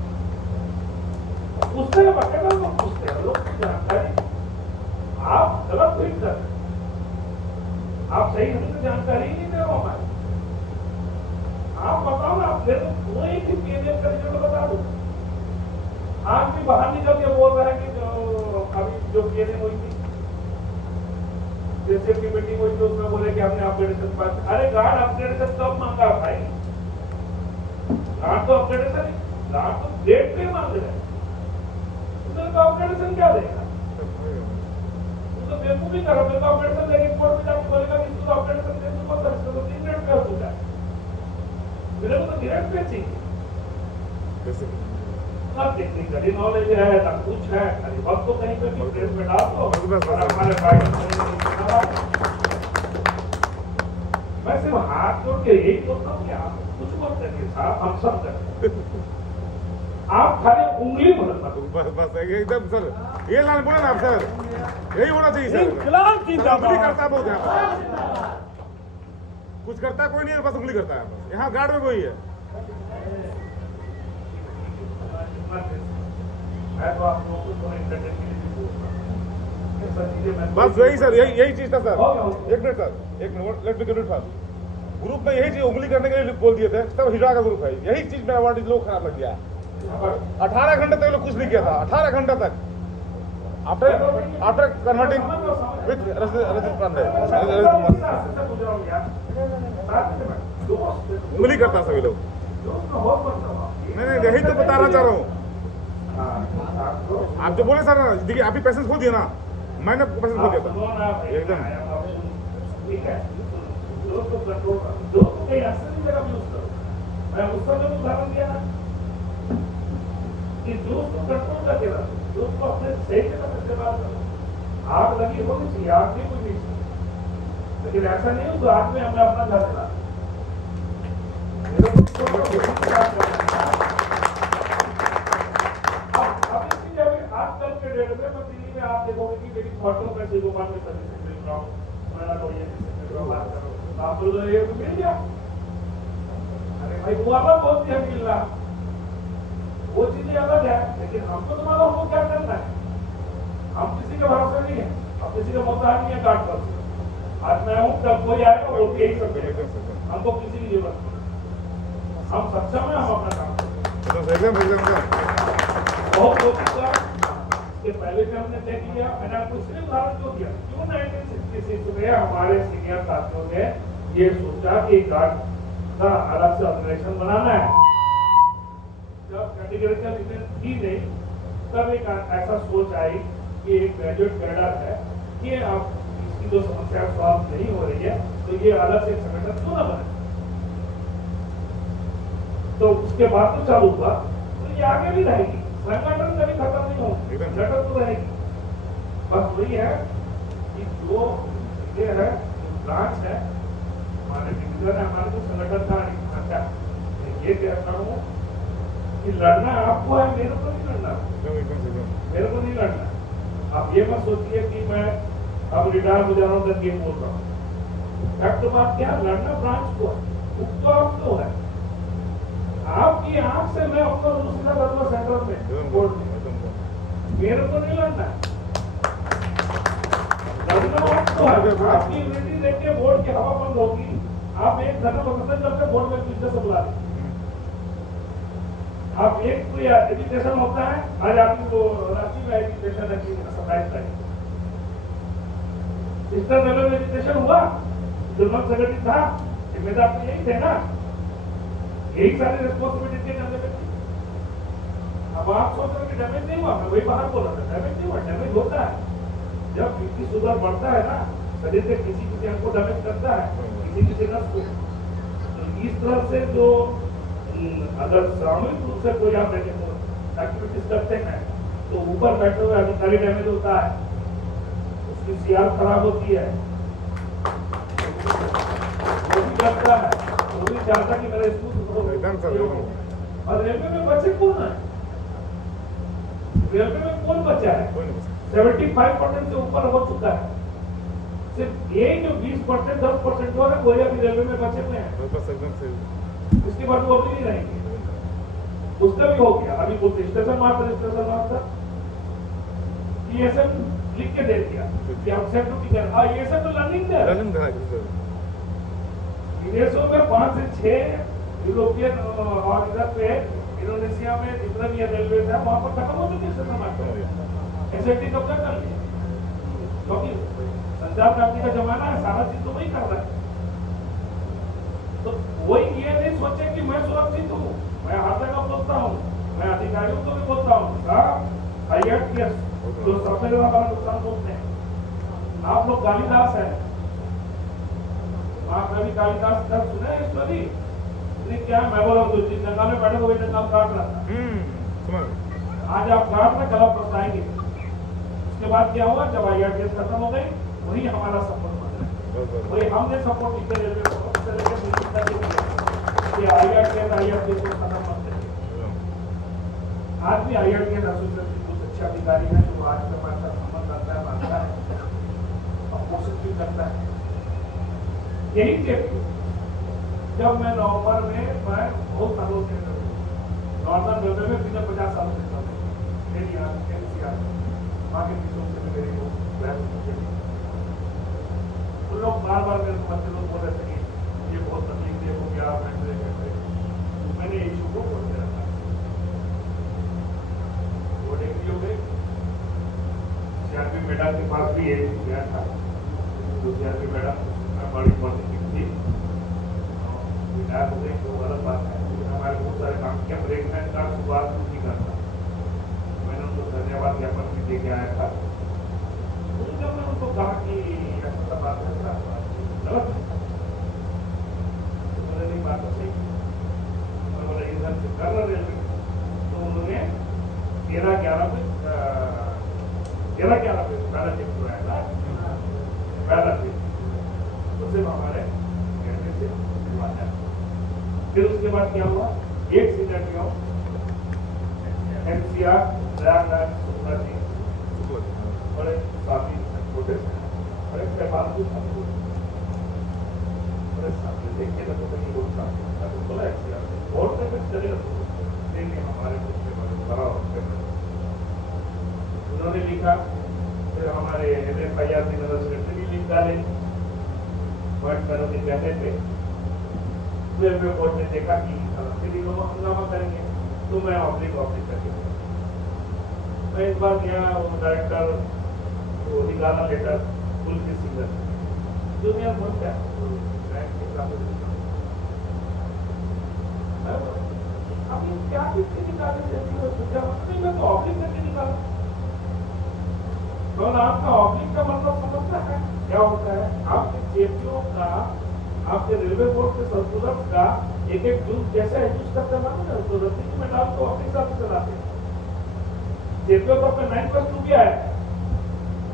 पूछते हैं बकायदा लोग पूछते हैं, लोग जानकारी आप गलत फिट कर रहे, आप सही ढंग से जानकारी ही नहीं दे रहे हो हमारे। आप बताओ ना, आप मेरे को कोई भी पीएनएफ का रिजल्ट बता दो। आज भी बाहर निकल के बोल रहा है कि अभी जो पीएनएफ हुई थी, जैसे की मीटिंग हुई थी उसमें बोले कि हमने अपग्रेडेशन पास। अरे गार्ड अपग्रेडेशन कब मांगा भाई? गार्ड तो अपग्रेडेशन गार्ड तो डेट पे मांग रहे हैं, उसने तो अपग्रेडेशन क्या देगा? तो बेवकूफी करो, मेरे को अपग्रेडेशन लेके कोर्ट में जाके बोलेगा कि इसको अपग्रेडेशन दे दूंगा सर, इसको तो 3 मिनट में हो चुका है। मेरे को तो डायरेक्ट पे चाहिए। ना टेक्निकली नॉलेज है ना कुछ है, खाली वक्त तो कहीं पे भी प्रेस में डाल दो और हमारे भाई मैं सिर्फ हाथ जोड़ के यही बोलता हूँ कि आप कुछ मत करिए साहब, हम सब करें, आप खाली उंगली मत बस एकदम सर, ये लाइन बोले ना आप सर, यही होना चाहिए सर। इंकलाब जिंदाबाद करता बहुत है, कुछ करता कोई नहीं है, बस उंगली करता है। यहाँ गार्ड में कोई है। मैं तो आप लोगों को एंटरटेन के लिए बोल रहा हूँ, बस यही सर, यही चीज था सर। एक मिनट सर, एक minute let me complete first. Group में यही चीज उंगली करने के लिए बोल दिए थे, सब हिजड़ा का ग्रुप है, यही चीज में अवार्ड लोग खराब लग गया। 18 घंटे तक लोग कुछ नहीं किया था, 18 घंटे तक आफ्टर कन्वर्टिंग विथ रजत पांडे उंगली करता सभी लोग। नहीं यही तो बताना चाह रहा हूँ। आप जो बोले सर, देखिए आप ही पैसेंस खो दिए ना, मैंने पैसेंस खो दिया था एकदम। मैं उस समय उदाहरण दिया ना कि दोस्त को कंट्रोल करके रखो, दोस्त को अपने सही जगह पर इस्तेमाल करो। आग लगी होनी चाहिए, आग नहीं कोई नहीं चाहिए, लेकिन ऐसा नहीं हो तो आग में हमें अपना घर चला। आजकल के डेट में दिल्ली में आप देखोगे कि मेरी फोटो का शिवकुमार में सर्विस मिल रहा हूँ, बात करो आप बोल रहे ये मिल गया। अरे भाई वो अलग बहुत है मिलना, वो चीजें अलग है, लेकिन हमको तो मालूम हमको क्या करना है। हम किसी के भरोसे नहीं है, अब किसी का मौका नहीं है काट कर। आज मैं हूँ तब कोई आएगा वो यही सब करेगा, हमको किसी की जरूरत नहीं, हम सक्षम है, हम अपना काम करें। बहुत कोशिश किया, इसके पहले भी हमने तय किया, मैंने आपको सिर्फ उदाहरण क्यों दिया, क्यों 1966 में हमारे सीनियर साथियों ने ये सोचा कि गार्ड का अलग से ऑर्गेनाइजेशन बनाना है। जब कैटेगरिकल थी नहीं, तब एक ऐसा सोच आई कि एक ग्रेजुएट कैडर है कि अब इसकी जो समस्या सॉल्व नहीं हो रही है तो ये अलग से संगठन क्यों ना बने। तो उसके बाद तो चालू हुआ, तो ये आगे भी रहेगी, संगठन कभी खत्म नहीं होगा, संगठन तो रहेगी। बस वही है कि जो ये है ब्रांच है हमारे डिवीजन है, हमारे को संगठन का ढांचा। ये कहता हूँ कि लड़ना आपको है, मेरे को नहीं लड़ना, मेरे को नहीं लड़ना। आप ये मत सोचिए कि मैं अब रिटायर हो जा रहा हूँ तक ये बोल रहा हूँ। फैक्ट तो बात क्या, लड़ना ब्रांच को है, तो आपको है। आपकी आंख से मैं अपना दूसरा करूंगा सेंटर में बोर्ड में, मेरे को नहीं लड़ना है। लड़ना आपको है। आपकी यूनिटी देख के बोर्ड की हवा बंद होगी, आप एक धर्म पसंद करके बोर्ड में पीछे से बुला लें। आप एक कोई एजुकेशन होता है, आज आपकी वो रांची में एजुकेशन है 27 तारीख, सिस्टर लेवल में एजुकेशन हुआ, जनरल सेक्रेटरी था, जिम्मेदार तो यही थे ना, यही सारी रिस्पॉन्सिबिलिटी के अंदर में। अब आप सोच रहे कि डैमेज नहीं हुआ, मैं वही बाहर बोल रहा था, डैमेज नहीं हुआ, डैमेज होता है जब बीपी शुगर बढ़ता है ना, शरीर के किसी अंग को डैमेज करता है, किसी नस को। तो इस तरह से जो अगर सामूहिक रूप से कोई आप एक्टिविटीज करते हैं तो ऊपर बैठे हुए अधिकारी डैमेज होता है, उसकी सीआर खराब होती है, वो भी करता है, वो भी चाहता कि मेरा स्कूल। और रेलवे में बच्चे कौन है? रेलवे में कौन बच्चा है? 75% से ऊपर हो चुका है, सिर्फ ये जो 20% 10% जो है वही अभी रेलवे में बचे हुए हैं, उसके बाद वो अभी नहीं रहेंगे। उसका भी हो गया, अभी वो स्टेशन मास्टर ESM लिख के दे दिया कि आप सेट ड्यूटी कर, हाँ ESM तो लर्निंग है। विदेशों में 5 से 6 यूरोपियन और इधर पे इंडोनेशिया में जितना भी रेलवे है वहां पर खत्म हो चुके स्टेशन मास्टर, SAT कब तक कर लिया, क्योंकि संचार क्रांति का जमाना है, सारा चीज तो वही कर रहा है। तो वही ये नहीं सोचे कि मैं सुरक्षित हूँ, मैं हर जगह बोलता हूँ, मैं अधिकारियों को भी बोलता हूँ, IAS जो सबसे ज्यादा बड़ा नुकसान बोलते हैं, आप लोग कालिदास है, आप कभी कालिदास का सुने स्टोरी? क्या मैं बोला तो जिस जंगल में बैठे वही जंगल काट रहा था, आज आप काट में कल पछताएंगे। उसके बाद क्या हुआ, जब IAS खत्म हो गई, वही हमारा सपोर्ट बन रहा है, वही हमने सपोर्ट किया रेलवे को IAS खत्म करते हैं। आज भी IAS एसोसिएशन कुछ अच्छे अधिकारी हैं जो आज के हमारे साथ संबंध करता है, मानता है और कोशिश भी करता है। यही चीज जब मैं नवंबर में मैं बहुत सालों से नॉर्दर्न रेलवे में पिछले 50 सालों से था, मेरी NCR आगे पीछे से भी मेरी उन लोग बार बार मेरे बच्चे लोग बोल रहे थे कि ये बहुत तकलीफ दे हो गया, मैंने इशू को बोल के रखा, वो डिग्री हो गई। CRP मैडम के पास भी एक गया था, तो CRP मैडम बड़ी पॉजिटिव थी, रिटायर हो गई तो अलग बात है, लेकिन हमारे बहुत सारे काम किया, प्रेगनेंट का शुरुआत नहीं करता, मैंने उनको धन्यवाद ज्ञापन भी दे के आया था। जब मैं उनको कहा कि ऐसा बात है गलत है, तो मैंने नहीं बात सही, बोला इधर से कर रहे थे, तो उन्होंने 13-11 पे पहला चेक कराया था, पहला चेक तो सिर्फ हमारे कहने से दिलवाया। फिर उसके बाद क्या हुआ, एक सीनियर क्यों NCR प्रयागराज सुंदर जी बड़े साथी छोटे बड़े सहबान को साथी बड़े साथी देखिए ना तो कहीं बोलता बोला NCR बहुत तक चलेगा देखिए हमारे कुछ बड़ा उन्होंने लिखा, फिर हमारे NFIR जनरल सेक्रेटरी भी लिख डाले, पॉइंट करोगे कहते थे, रेलवे बोर्ड ने देखा कि फिर लोग हंगामा करेंगे तो मैं ऑब्लिक करके मैं इस बार गया, वो डायरेक्टर वो निकाला लेटर पुल के सिंगर जो मेरा मन क्या अभी क्या किसके निकाले नहीं, मैं तो ऑब्लिक करके निकाला। तो आपका ऑब्लिक का मतलब समझता है क्या होता है, आपके चेपियों का, आपके रेलवे बोर्ड के सर्कुलर का एक जूस कैसे एडजस्ट करते मालूम है, तो रस्सी में डाल तो अपने हिसाब से चलाते हैं। चेपियों तो अपने 9+2 भी आया है,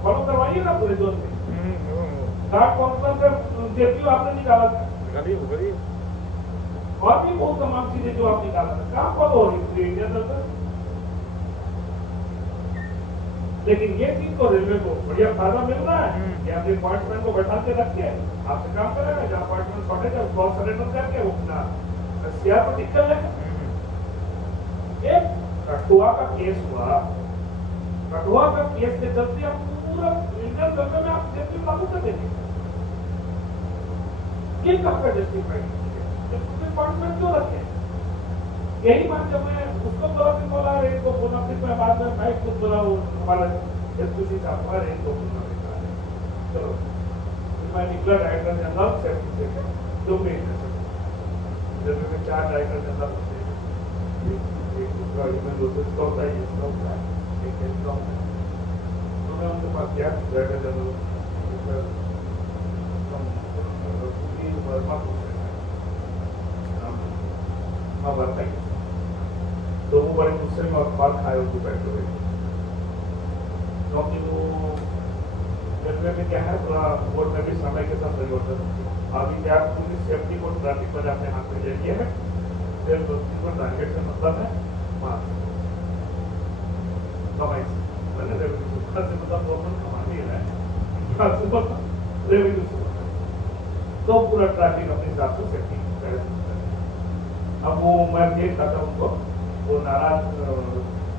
फॉलो करवाइए ना पूरे जोन में, गार्ड काउंसिल से चेपियों आपने निकाला था, और भी बहुत तमाम चीजें जो आप निकाला था, काम फॉलो हो रही थी। लेकिन ये चीज तो रेलवे को बढ़िया फायदा मिल रहा है कि आपके अपॉइंटमेंट को बैठा के रख के आपसे काम करेगा, जहाँ अपॉइंटमेंट शॉर्टेज है उसको सरेंडर करके वो अपना CR पर टिक कर लेगा। एक कठुआ का केस हुआ, कठुआ का केस के चलते आप पूरा इंडियन रेलवे में आप सेफ्टी लागू कर देंगे, ये कहाँ का जस्टिफाइड अपॉइंटमेंट क्यों रखे? यही बात जब मैं उसको बोला एक को बोला, फिर मैं बाद में मैं खुद बोला हमारा SPC का हमारे एक को बोलना बेकार है, चलो मैं निकला डायरेक्टर जनरल सेफ्टी से जो में 4 डायरेक्टर जनरल दूसरा ह्यूमन रिसोर्स का होता है, इसका होता है, एक हेल्थ का होता है। तो मैं उनके पास गया, डायरेक्टर जनरल वर्मा बताइए। तो वो बड़े गुस्से में और पाल खाए उनको बैठे हुए, क्योंकि वो रेलवे में क्या है, थोड़ा बोर्ड में भी समय के साथ परिवर्तन होती है। अभी क्या पूरी सेफ्टी को ट्रैफिक पर अपने हाथ में ले लिया है, फिर टारगेट से मतलब है कमाई से, मैंने रेवेन्यू से मतलब गवर्नमेंट कमा नहीं रहा है, रेवेन्यू से तो पूरा ट्रैफिक अपने हिसाब से सेफ्टी। अब वो मैं देख रहा था उनको, वो नाराज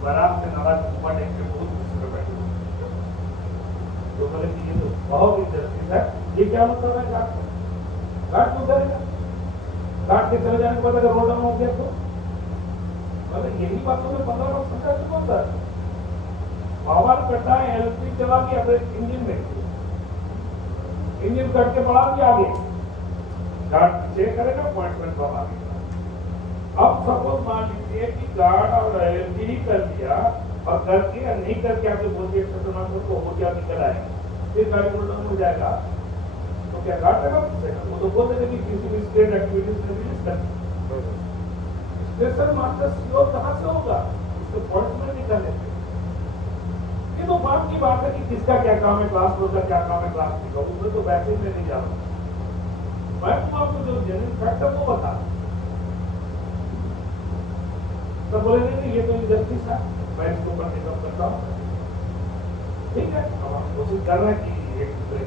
आराम से नाराज हुआ टाइम के बहुत गुस्से में बैठे हुए। तो बोले कि ये तो बहुत ही जस्टिस है, ये क्या मतलब है घाट क्यों करेगा, घाट के चले जाने के बाद अगर रोड हो गया तो मतलब यही बातों में 15 लोग सरकार से बोलता है। पावर कटा है, इलेक्ट्रिक चला दिया इंजन में, इंजन कट के बढ़ा दिया आगे, गार्ड चेक करेगा अपॉइंटमेंट कम आ गया। अब सपोज मान लीजिए कि गार्ड और एलएलटी ही कर दिया और करके या नहीं करके आपके बोलिए को हो गया निकल आए, फिर गाड़ी रोड हो जाएगा तो क्या गार्ड लगा पूछेगा? वो तो बोल देंगे कि किसी भी स्टेट एक्टिविटीज में रिलीज कर स्पेशल मास्टर सीओ कहाँ से होगा, इसको पॉइंट में निकालने से। ये तो बात की बात है कि किसका क्या काम है, क्लास 4 का क्या काम है, क्लास 3 का, उसमें तो वैसे ही मैं नहीं जा रहा। मैं तो आपको जो जेन्युइन फैक्ट है वो बता, तो बोले नहीं ये तो इनजस्टिस है, मैं इसको ऊपर निकल करता हूँ। ठीक है, अब हम कोशिश कर रहे हैं कि एक दूसरे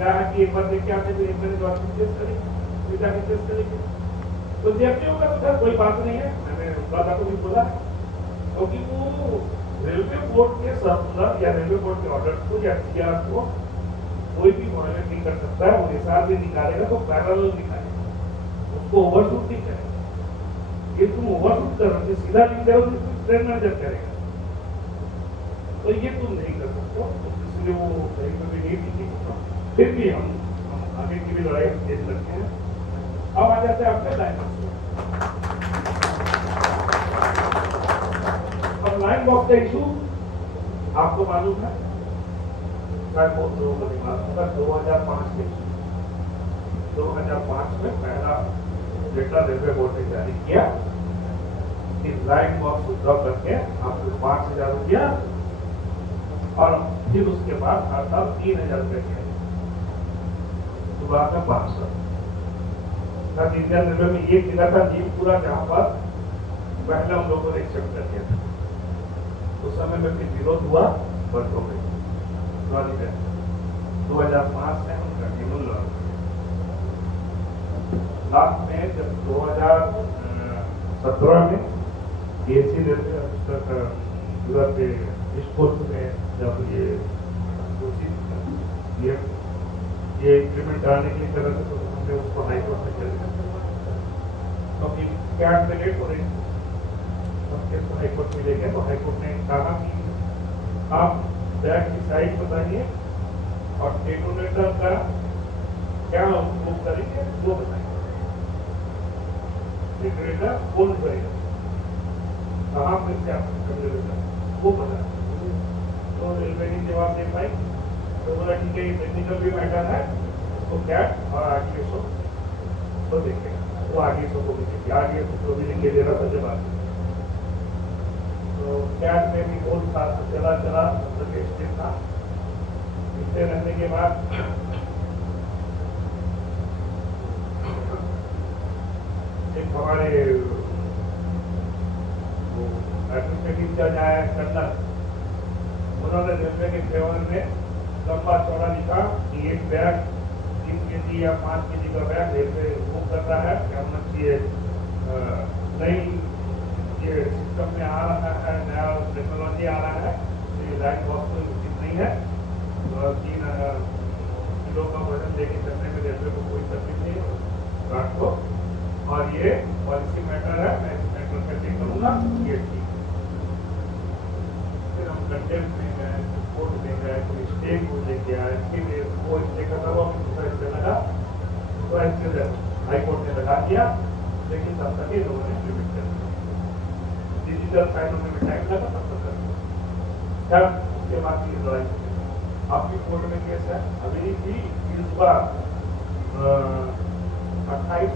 क्या है कि एक बार देख के आते तो एक बार टेस्ट करेंगे, पिता की टेस्ट करेंगे, तो देखते होगा तो सर कोई बात नहीं है। मैंने दादा को भी बोला क्योंकि वो रेलवे बोर्ड के सर्कुलर या रेलवे बोर्ड के ऑर्डर को या सीआर को कोई भी वायलेट नहीं कर सकता है। वो एसआर भी निकालेगा तो पैरेलल निकालेगा, उसको ओवरशूट नहीं करेगा। ये तुम ओवरशूट कर रहे हो, सीधा लिख रहे हो तो ट्रेन मैनेजर करेगा, तो ये तुम नहीं कर सकते, इसलिए वो कहीं पर भी नहीं लिखी। फिर भी हम आगे की भी लड़ाई देख सकते हैं। अब आ जाते हैं अपने लाइन बॉक्स। अब लाइन बॉक्स का इशू आपको मालूम है, शायद बहुत लोगों को नहीं मालूम होगा। 2005 के 2005 में पहला डेटा रेलवे बोर्ड ने जारी किया कि लाइन बॉक्स विड्रॉ करके आपको 5,000 रुपया और फिर उसके बाद हर साल 3,000 रुपये के सुबह का 500। इंडियन रेलवे में ये किला था नीमपुरा, जहां पर पहले हम लोगों ने एक्सेप्ट कर दिया था। उस समय में फिर विरोध हुआ, बंद हो गई। 2005 से हम कंटिन्यू लड़ लास्ट में जब 2017 में बीएससी रेलवे स्कूल में जब ये इंप्लीमेंट कराने के लिए कर रहे थे तो हमने उसको हाईकोर्ट में चल दिया, क्योंकि कैट में लेट हो रही थी। हाईकोर्ट में ले गए तो हाईकोर्ट ने कहा कि आप बैग की साइज बताइए और डेटोनेटर का क्या उपयोग करेंगे वो बताइए। डेटोनेटर कौन करेगा, कहाँ पे क्या वो बताए। तो रेलवे ने जवाब दे पाई, तो बोला ठीक है ये टेक्निकल भी मैटर है, तो कैट और आरटीएसओ तो देखेगा, वो आरटीएसओ को भी देखेगा, आरटीएसओ को भी लिखे दे रहा था जवाब। तो कैट में भी बहुत साथ चला स्टेट था। इससे रहने के बाद एक हमारे एडमिनिस्ट्रेटिव जज आया कर्नल, उन्होंने रेलवे के फेवर में लंबा चौड़ा लिखा कि एक बैग 3 kg या 5 kg का बैग रेलवे बुक कर रहा है, क्या होना चाहिए, नई ये सिस्टम में आ रहा है, नया टेक्नोलॉजी आ रहा है, तो ये लाइन बॉक्स तो उचित नहीं है। 3 किलो का वजन लेके चलने में रेलवे को कोई तकलीफ नहीं है को, और ये पॉलिसी मैटर है, मैं इस मैटर पर चेक करूँगा, ये ठीक। फिर हम कंटेम्प्ट में गए, कोर्ट में गए, कोई स्टे को लेके आए, फिर वो स्टे खत्म हुआ, दूसरा स्टे लगा, दूसरा स्टे हाई कोर्ट ने लगा दिया, लेकिन तब तक ये लोगों ने इम्प्लीमेंट कर दिया। लीगल साइड होने में टाइम लगा तब तक कर उसके बाद की लड़ाई आपकी कोर्ट में केस है अभी भी इस बार 28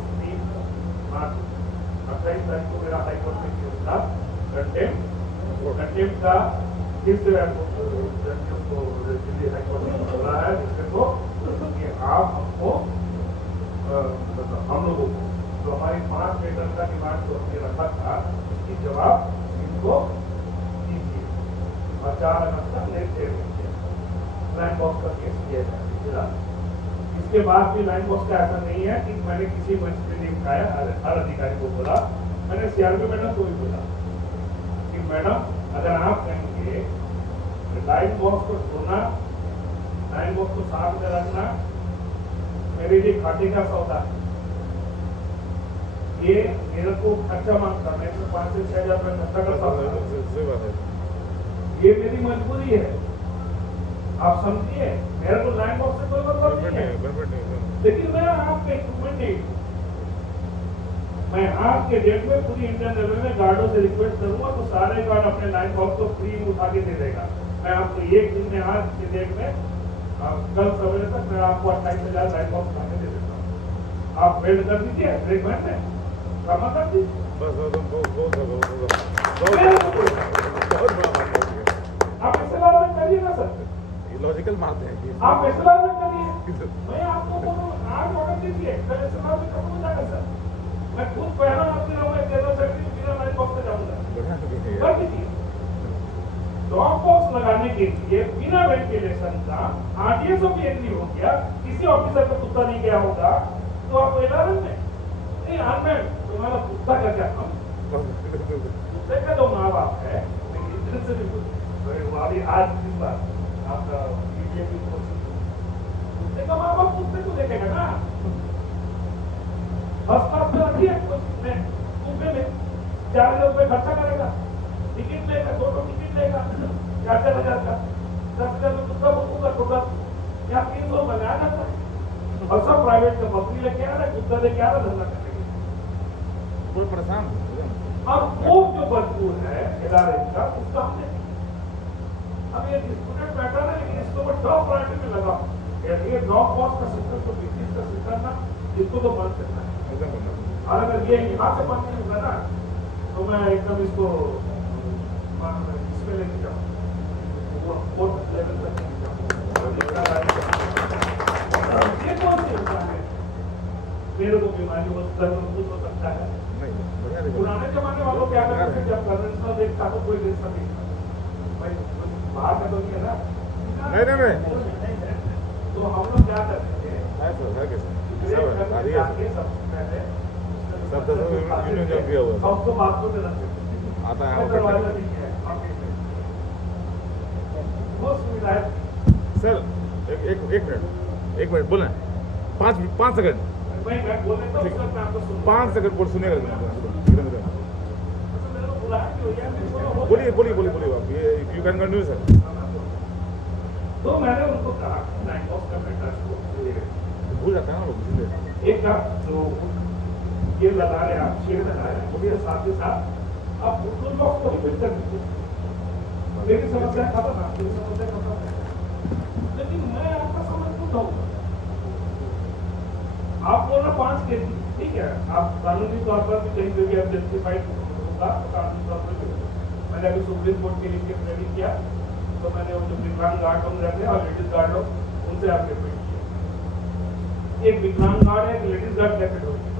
मार्च 28 तारीख को मेरा हाईकोर्ट में केस था कंटेम्प्ट का फिर से जज को दिल्ली हाईकोर्ट में बोला है जिससे तो कि आप हमको हम लोगों को जो हमारी 5 वेतन का डिमांड जो हमने रखा था उसकी जवाब इनको दीजिए और 4 अगस्त तक लेट दे दीजिए लाइन बॉक्स का केस किया जाए। इसके बाद भी लाइन बॉक्स का ऐसा नहीं है कि मैंने किसी मंच पे नहीं उठाया हर अधिकारी को बोला मैंने सीआरपी मैडम को भी बोला कि मैडम अगर आप कहेंगे लाइन बॉक्स को छोड़ना लाइन बॉक्स को साथ में रखना मेरे लिए घाटे का सौदा है ये मेरे को खर्चा मांगता मैं 5 से 6 हजार रुपये खर्चा करता हूँ ये मेरी मजबूरी है आप समझिए मेरे को लाइन बॉक्स से कोई मतलब नहीं है लेकिन मैं आपके इक्विपमेंट नहीं मैं आज के डेट में पूरी इंडियन रेलवे में गार्डों से रिक्वेस्ट करूंगा तो सारे गार्ड अपने लाइन बॉक्स को फ्री उठा के दे देगा मैं आपको एक दिन में आज के डेट में कल सवेरे तक मैं आपको 28,000 लाइन बॉक्स उठा के दे देता हूँ आप वेट कर दीजिए ब्रेक में क्षमा कर दीजिए आप एसएलआर में करिए ना सर लॉजिकल बात है आप एसएलआर में करिए मैं आपको आज ऑर्डर दीजिए कल एसएलआर में खत्म हो जाएगा सर मैं खुद पहला आदमी रहूंगा जनरल सेक्रेटरी बिना लाइन बॉक्स से जाऊंगा कर दीजिए ड्रॉप बॉक्स लगाने के लिए बिना वेंटिलेशन का आरडीएसओ भी एग्री हो गया किसी ऑफिसर को कुत्ता नहीं गया होगा तो आप एलआरएम में नहीं अनमेंट तुम्हारा कुत्ता का क्या काम कुत्ते का जो माँ बाप है लेकिन से भी अभी आज दिन बाद आपका बीजेपी कुत्ते का माँ बाप कुत्ते को देखेगा ना अस्पताल में रखिए कुत्ते में 4,000 रुपये खर्चा करेगा टिकट लेगा 2 टिकट लेगा 4,000 का 10,000 में कुत्ता होगा या 300 बनाया जाता है और सब प्राइवेट का बकरी लेके आ रहा है कुत्ता लेके आ रहा धंधा करने के कोई परेशान और वो जो मजबूर है एलआरएम का उसका हमने अब ये डिस्प्यूटेड मैटर है लेकिन इसको मैं टॉप प्रायोरिटी में लगा ये ड्रॉप बॉक्स का सिस्टम तो बिजनेस का सिस्टम ना इसको तो बंद करना है और अगर ये यहाँ से बंद नहीं होगा ना तो मैं एकदम इसको इसमें लेके जाऊँ कोर्ट लेवल तक लेके जाऊँ ये कौन सी इंसान है मेरे को बीमारी हो सकता है पुराने जमाने वालों क्या करते थे जब कन्वेंशनल रेट था तो कोई रेट नहीं था भाई बाहर का तो नहीं है ना नहीं तो हम लोग क्या करते थे सबको बातों में रखते आता है दरवाजा नहीं है बहुत सुविधा है सर एक मिनट बोले 5 सेकंड मैं बोल देता हूँ सर मैं आपको सुन 5 सेकंड बोल सुनिएगा बोलिए आप ये यू कैन कंटिन्यू सर तो मैंने उनको कहा लाइन बॉक्स का मैटर भूल जाता है ना लोग एक का जो ये लगा रहे आप शेड लगा रहे हैं उसके साथ ही साथ आप टूल बॉक्स को भी फिट कर दीजिए मेरी समस्या खत्म है लेकिन मैं आपका समझ खुद हूँ आप बोल रहे 5 केजी ठीक है आप कानूनी तौर पर भी कहीं पे भी आप जस्टिफाइड होगा तो कानूनी तौर पर मैंने अभी सुप्रीम कोर्ट के लिए ट्रेनिंग किया तो मैंने वो जो विकलांग गार्ड लोग रहते हैं और लेडीज गार्ड लोग उनसे आपके ट्रेनिंग किया एक विकलांग गार्ड है एक लेडीज गार्ड कैसे होगी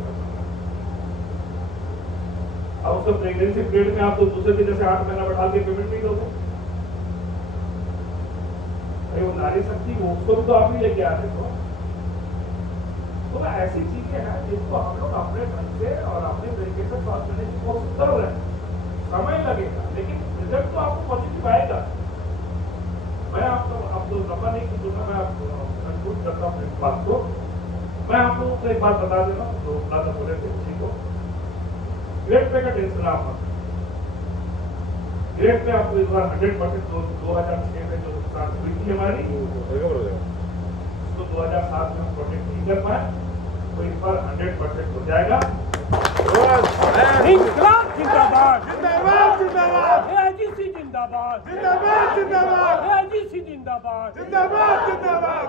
अब उसको प्रेगनेंसी पीरियड में आप तो दूसरे की जैसे 8 महीना बढ़ा के पेमेंट नहीं दोगे वो नारी शक्ति वो उसको भी तो आप ही लेके आते हो तो ऐसी चीजें हैं जिसको हम लोग अपने ढंग से और अपने तरीके से सॉल्व करने की कोशिश कर रहे हैं समय लगेगा लेकिन रिजल्ट तो आपको पॉजिटिव आएगा मैं आपको लंबा नहीं दूंगा मैं आपको कंक्लूड करता हूँ इस बात को मैं आप लोगों को एक बात बता देता हूँ जो दादा बोले थे उसी को ग्रेड पे का टेंशन आप मत ग्रेड पे आपको इस बार 100% 2006 में जो नुकसान हुई थी हमारी उसको 2007 में प्रोटेक्ट नहीं कर पाए तो इस बार 100% हो जाएगा। जिंदाबाद जिंदाबाद जिंदाबाद एआईजीसी जिंदाबाद जिंदाबाद जिंदाबाद एआईजीसी जिंदाबाद जिंदाबाद जिंदाबाद।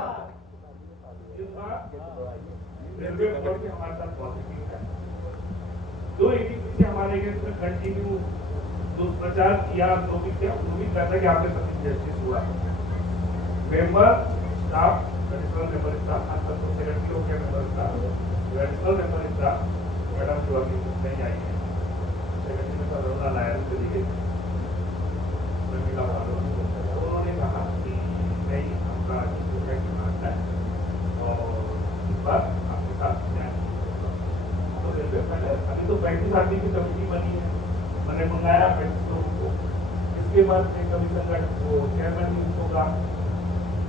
इस बार रेलवे बोर्ड के हमारे साथ पॉजिटिव है। जो एडीपी से हमारे अगेंस्ट में कंटिन्यू दुष्प्रचार किया, जो भी किया, वो भी कहता है कि आपके साथ जस्टिस हुआ। Member staff, additional member staff, खासकर तो सेक्रेटरी हो गया member staff, additional member staff madam जो अभी नहीं आई है, सेक्रेटरी में रोना लाया चली गई, उन्होंने कहा कि नहीं, आपका मानता है और इस बार आपके साथ न्याय। तो रेलवे पहले अभी तो 35 आदमी की कमेटी बनी है, मैंने मंगाया 35 लोगों को। इसके बाद कमीशन का वो चेयरमैन होगा,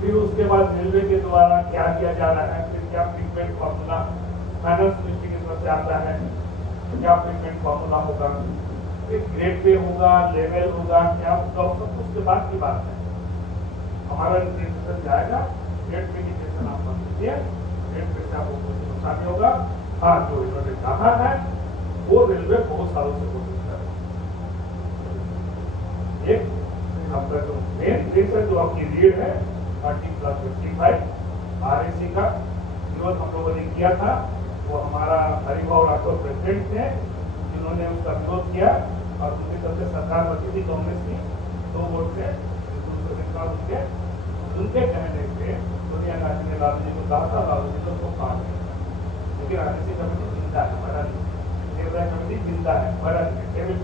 फिर उसके बाद रेलवे के द्वारा क्या किया जा रहा है, फिर क्या ट्रीटमेंट फॉर्मूला फाइनेंस मिनिस्ट्री की तरफ से आता है, क्या ट्रीटमेंट फॉर्मूला होगा, फिर ग्रेड पे होगा, लेवल होगा, क्या होगा, सब उसके बाद की बात है। हमारा रिप्रेजेंटेशन जाएगा, ग्रेड पे की टेंशन आप मत लीजिए, ग्रेड पे से आपको कोई नुकसान नहीं होगा। हाँ, जो इन्होंने कहा है वो रेलवे बहुत सालों से कोशिश कर रहा है। एक आपका जो मेन रीजन जो आपकी रीड है 30+55 RAC का विरोध हम लोगों ने किया था, वो हमारा हरिभाव राठौर प्रेसिडेंट थे जिन्होंने उसका विरोध किया और उनकी तरफ से सरकार बची थी कांग्रेस की 2 वोट से, उनके कहने पे सोनिया गांधी ने लालू जी को कहा था, लालू जी को काट दिया। लेकिन RAC कमेटी जिंदा है, बड़ा नहीं, कमेटी जिंदा है, बड़ा नहीं,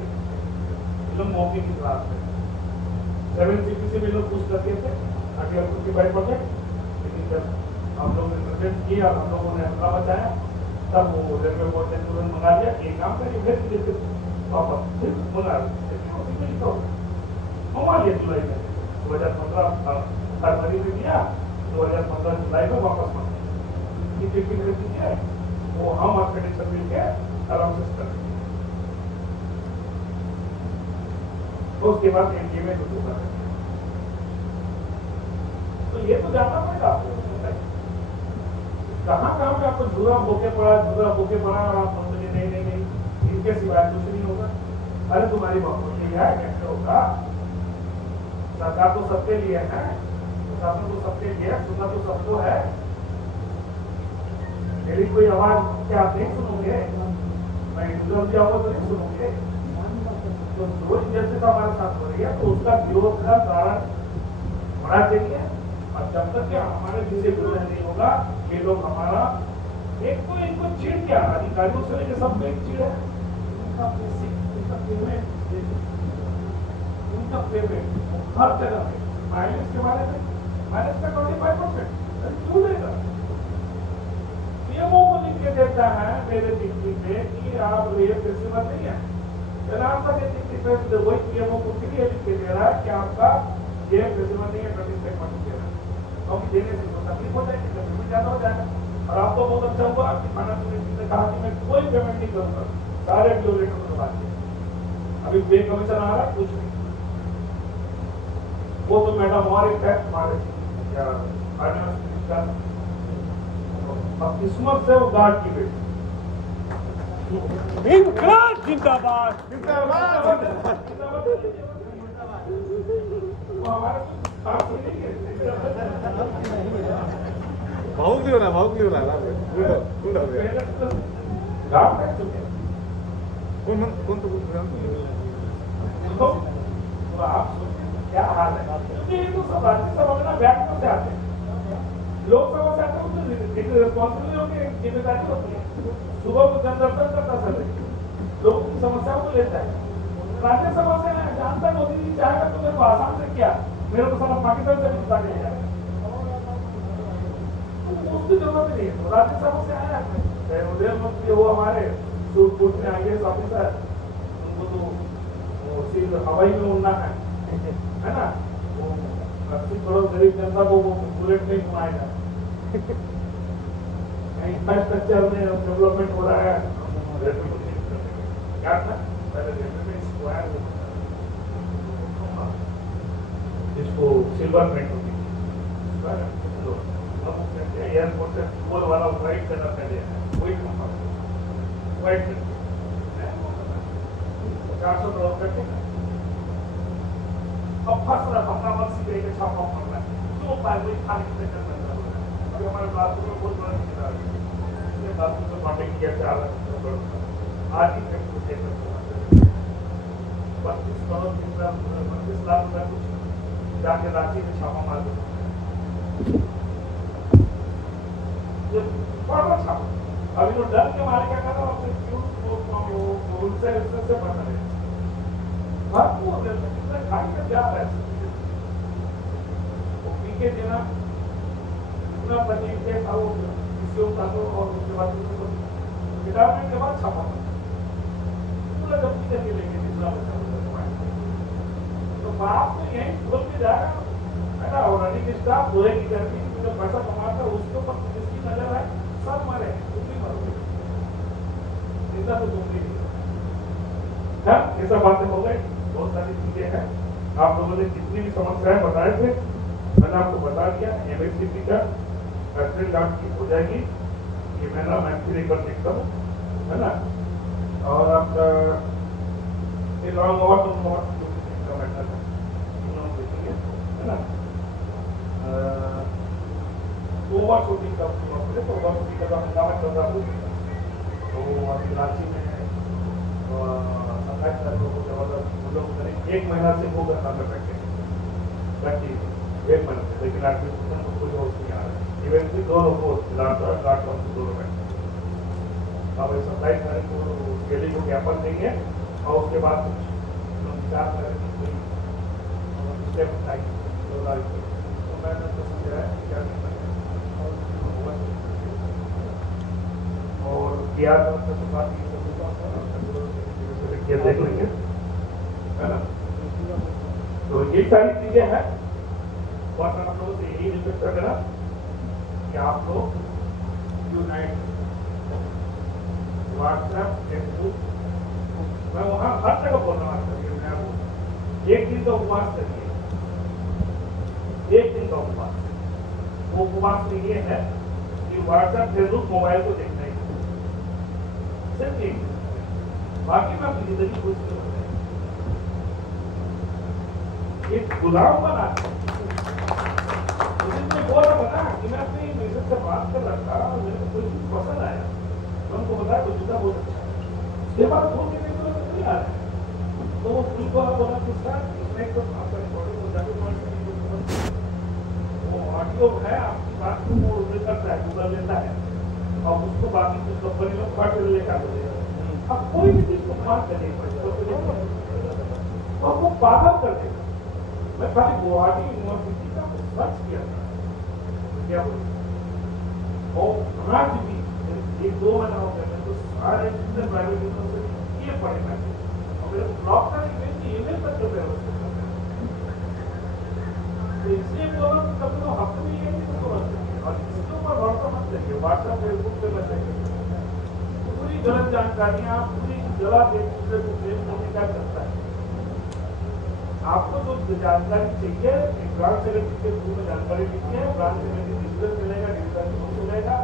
लोग मौके की क्लास में 7CP से भी लोग पूछ करते थे 55%, लेकिन जब हम लोग ने प्रेजेंट किया, हम लोगों ने हल्ला बचाया, तब वो रेलवे बोर्ड ने तुरंत मंगा लिया कि काम करिए, भेज दीजिए वापस, फिर मंगा लिया जुलाई में 2015 फरवरी में दिया, 2015 जुलाई में वापस मंगा दीजिए, वो हम आपके टेंशन मिल के आराम से कर देंगे। तो उसके बाद एनडीए में शुरू कर देंगे। तो ये तो जानना पड़ेगा आपको, कहाँ कहाँ पे आपको झूरा होके पड़ा और आप समझे नहीं, इनके सिवाय कुछ नहीं होगा। अरे तुम्हारी बहुमत है, कैसे होगा? सरकार तो सबके लिए है, शासन तो सबके लिए है, सुनना तो सबको है। मेरी कोई आवाज क्या आप नहीं सुनोगे? मैं इंडिविजुअल की आवाज नहीं सुनोगे? तो जो इंजस्टिस हमारे साथ हो रही है, तो उसका विरोध का कारण होना चाहिए। और जब तक कि हमारे जिसे विरोध नहीं होगा, ये लोग हमारा एक तो इनको चिड़ क्या, अधिकारियों से लेकर सब एक चिड़ है, उनका पेमेंट हर जगह पे माइलेज के बारे में, माइलेज का 25% क्यों देगा? पीएमओ को लिख के देता है मेरे चिट्ठी पे कि आप ये पेशेवर नहीं है, वही पीएमओ को फिर ये लिख के दे रहा है कि आपका ये पेशेवर नहीं है, 25% दे रहा है, क्योंकि देने से तो तकलीफ हो जाएगी, तकलीफ ज्यादा हो जाएगा। और आपको बहुत अच्छा हुआ कि फाइनेंस मिनिस्ट्री ने कहा कि मैं कोई पेमेंट नहीं करूंगा, सारे वियोलेटर को बात किया। अभी पे कमीशन आ रहा है, कुछ नहीं, वो तो मैडम हमारे टैक्स हमारे फाइनेंस मिनिस्टर किस्मत से वो गार्ड की बेटी। इंकलाब जिंदाबाद जिंदाबाद वो हमारे साथ नहीं है। भावुक नहीं हो रहा गार्ड है चुके कौन तो आप क्या हाल है? क्योंकि ये तो सब राज्यसभा में ना बैठने से आते हैं, लोकसभा से आते हैं, उनकी रिस्पॉन्सिबिलिटी होती है, जिम्मेदारी होती है। सुबह को जनदर्शन करता सर लोगों की समस्याओं को लेता है। राज्यसभा से जानता मोदी जी चाहेगा तो मेरे को आसाम से क्या, मेरे को सारा पाकिस्तान से भी जुटा के जाएगा, उसकी जरूरत नहीं है। तो राज्यसभा से आया रेल मंत्री वो हमारे सूटपुट में IAS ऑफिसर, उनको तो सीधे हवाई में उड़ना है ना, वो 80 करोड़ गरीब जनता को वो बुलेट नहीं घुमाएगा। इंफ्रास्ट्रक्चर में डेवलपमेंट हो रहा है, क्या था पहले रेलवे में स्क्वायर जिसको सिल्वर पेंट होती थी, अब एयरपोर्ट से फुटबॉल वाला व्हाइट कलर का लिया है, वही व्हाइट 400 करोड़ का ठेका। अब फंस रहा अपना मन से एक छापा पड़ रहा है, क्यों पाए वही खाने के चक्कर में लगा हुआ है। अभी हमारे बाथरूम में बहुत बड़ा ठेकेदार है, इसने बाथरूम में बांटेंगे किया 4 लाख करोड़ का, आज ही फैक्ट्री देखकर 25 करोड़ 25 लाख रुपए कुछ जाके रांची में छापा मार दो, ये बड़ा छापा। अभी तो डर के मारे क्या कर रहा हूँ, उनसे बना रहे कितना खाई का क्या है वो पी के देना इतना पनीर के खाओ किसी उठा दो और उसके बाद रिटायरमेंट के बाद छापा पूरा जब्ती करके लेंगे जितना बचा तो बाप तो यही खोल के जाएगा है ना। और रनिंग स्टाफ लोहे की गर्मी जो पैसा कमाता है उसके ऊपर जिसकी नजर है सब मरे तुम भी मरोगे, इतना तो तुम नहीं है। ये सब बातें हो गई, बहुत सारी चीजें हैं। आप लोगों ने जितनी भी समस्याएं बताए थे मैंने आपको बता दिया। एमएससीपी का फैक्ट्री लॉन्च की हो जाएगी, ये मैं फिर एक बार देखता हूँ है ना। और आपका ये लॉन्ग ओवर तो का मैटर है देखेंगे है ना। ओवर शूटिंग का तो ओवर शूटिंग का हंगामा चल रहा है तो रांची में 27 तारीख को जबरदस्त 1 महीना से वो करना कर बैठे 1 महीने से, लेकिन एडमिनिस्ट्रेशन को कोई होश नहीं आ रहा है। इवेंटली 2 लोग दोनों बैठे। अब 27 तारीख को डेली को ज्ञापन देंगे और उसके बाद कुछ विचार करेंगे कोई स्टेप टाइम 2 तारीख को। तो मैंने तो समझा है क्या करना है और किया तो बात ये देख लेंगे है ना। तो ये सारी चीजें हैं। बस आप लोगों से यही रिक्वेस्ट करेगा कि आप लोग यूनाइट व्हाट्सएप फेसबुक मैं वहां हर जगह बोल रहा हूँ एक दिन का उपवास करिए, एक दिन का उपवास। वो उपवास में ये है कि व्हाट्सएप फेसबुक मोबाइल को देखना ही सिर्फ एक, बाकी में अपनी जिंदगी खुश करो। एक गुलाम बना उसने बोला बना कि मैं अपनी मिसेज से बात कर रहा था और मेरे को कोई चीज पसंद आया तो उनको बताया तो जूता बहुत अच्छा है। उसके बाद 2 दिन में नहीं आ रहा है तो वो फुल वाला बोला कि सर इसमें तो आपका रिकॉर्डिंग हो जाती वो ऑडियो है आपकी बात को वो करता है गूगल लेता है और उसको बाकी कुछ कंपनी लोग काट लेकर अब कोई भी चीज को बात करने और वो पागल कर देगा। मैं खाली गुवाहाटी यूनिवर्सिटी का सर्च किया था क्या बोले और आज भी 1-2 महीना हो गया तो सारे जितने प्राइवेट यूनिवर्सिटी ये पढ़े मैं और मेरे ब्लॉग का ईमेल तक कर रहे तो इसलिए बोला कि कभी तो हफ्ते में ये नहीं तो और इसके ऊपर भरोसा मत करिए। व्हाट्सएप फेसबुक पे मत करिए, पूरी गलत जानकारियां पूरी गलत एक दूसरे को प्रेम करने का करता है। आपको जो जानकारी चाहिए एक ब्रांच सेक्रेटरी के थ्रू में जानकारी लिखी है, ब्रांच सेक्रेटरी डिजिटल चलेगा, डिजिटल चलेगा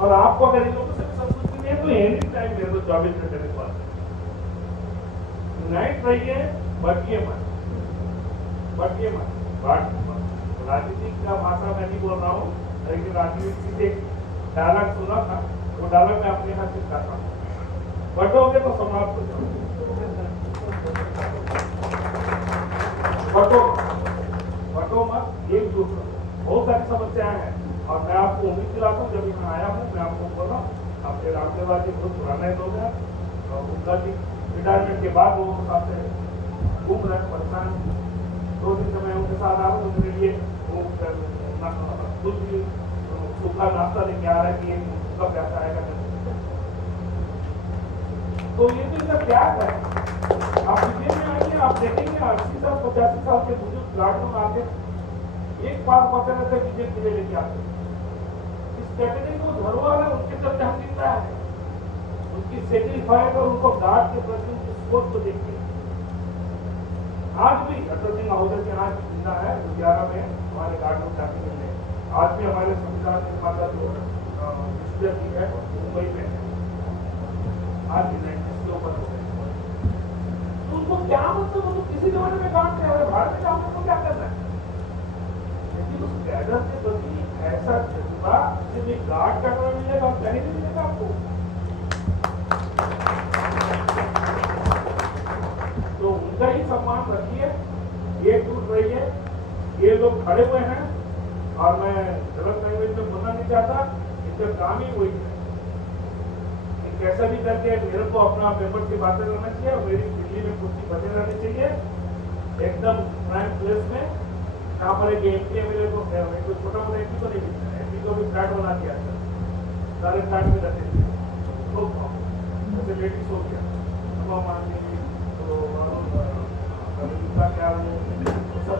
और आपको अगर इन लोगों से संतुष्टि नहीं है तो एनी टाइम दे दो 24 घंटे के बाद। यूनाइट रहिए, बटिए मत राजनीति का भाषा मैं नहीं बोल रहा हूँ, लेकिन राजनीति से डायलॉग सुना था वो डायलॉग मैं अपने यहाँ से चाहता हूँ बटोगे तो समाप्त हो जाओ, बटो मत, एकजुट रहो। बहुत सारी समस्याएं हैं और मैं आपको उम्मीद दिलाता हूँ जब यहाँ आया हूँ मैं आपको बोल रहा हूँ आपके रामदेव जी बहुत पुराने लोग हैं और उनका जी रिटायरमेंट के बाद वो साथ से घूम रहे परेशान 2 दिन से मैं उनके साथ आ रहा हूँ उनके लिए वो कुछ भी सूखा नाश्ता लेके आ रहा है कि उसका पैसा आएगा। तो ये तो इनका त्याग है। आप विजय में आइए, आप देखेंगे 80 साल 85 साल के बुजुर्ग गार्ड लोग आते एक बार बचे रहते विजय के लिए लेके आते। इस कैटेगरी को धरोहर है, उनके चलते हम जिंदा है, उनकी सेक्रीफाइस और उनको गार्ड के प्रति उनकी सोच को देखिए। आज भी अटल सिंह महोदय के आज भी जिंदा है, 11 में हमारे गार्ड लोग जाके मिलने। आज भी हमारे संविधान निर्माता जो डिस्प्ले की है मुंबई में आज भी 90 के ऊपर हो गए तो क्या मतलब वो तो किसी जमाने में काम किया है, भारत में काम को क्या करना है? लेकिन उस कैडर के प्रति ऐसा जज्बा सिर्फ गार्ड का काम मिलेगा और कहीं नहीं मिलेगा आपको। तो उनका ही सम्मान रखिए, ये टूट रही है, ये लोग खड़े हुए हैं और मैं गलत लैंग्वेज में बोलना नहीं चाहता, इनका काम ही वही है। कैसा भी करके मेरे को अपना पेपर की बातें करना चाहिए और मेरी दिल्ली में कुर्सी बने रहनी चाहिए एकदम प्राइम प्लेस में, जहाँ पर एक एमपी एमएलए को छोटा मोटा एमपी को नहीं मिलता है, एमपी को भी फ्लैट बना दिया था, सारे फ्लैट में रहते थे जैसे लेडीज हो गया तो मान लीजिए तो क्या वो सब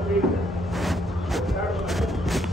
फ्लैट बना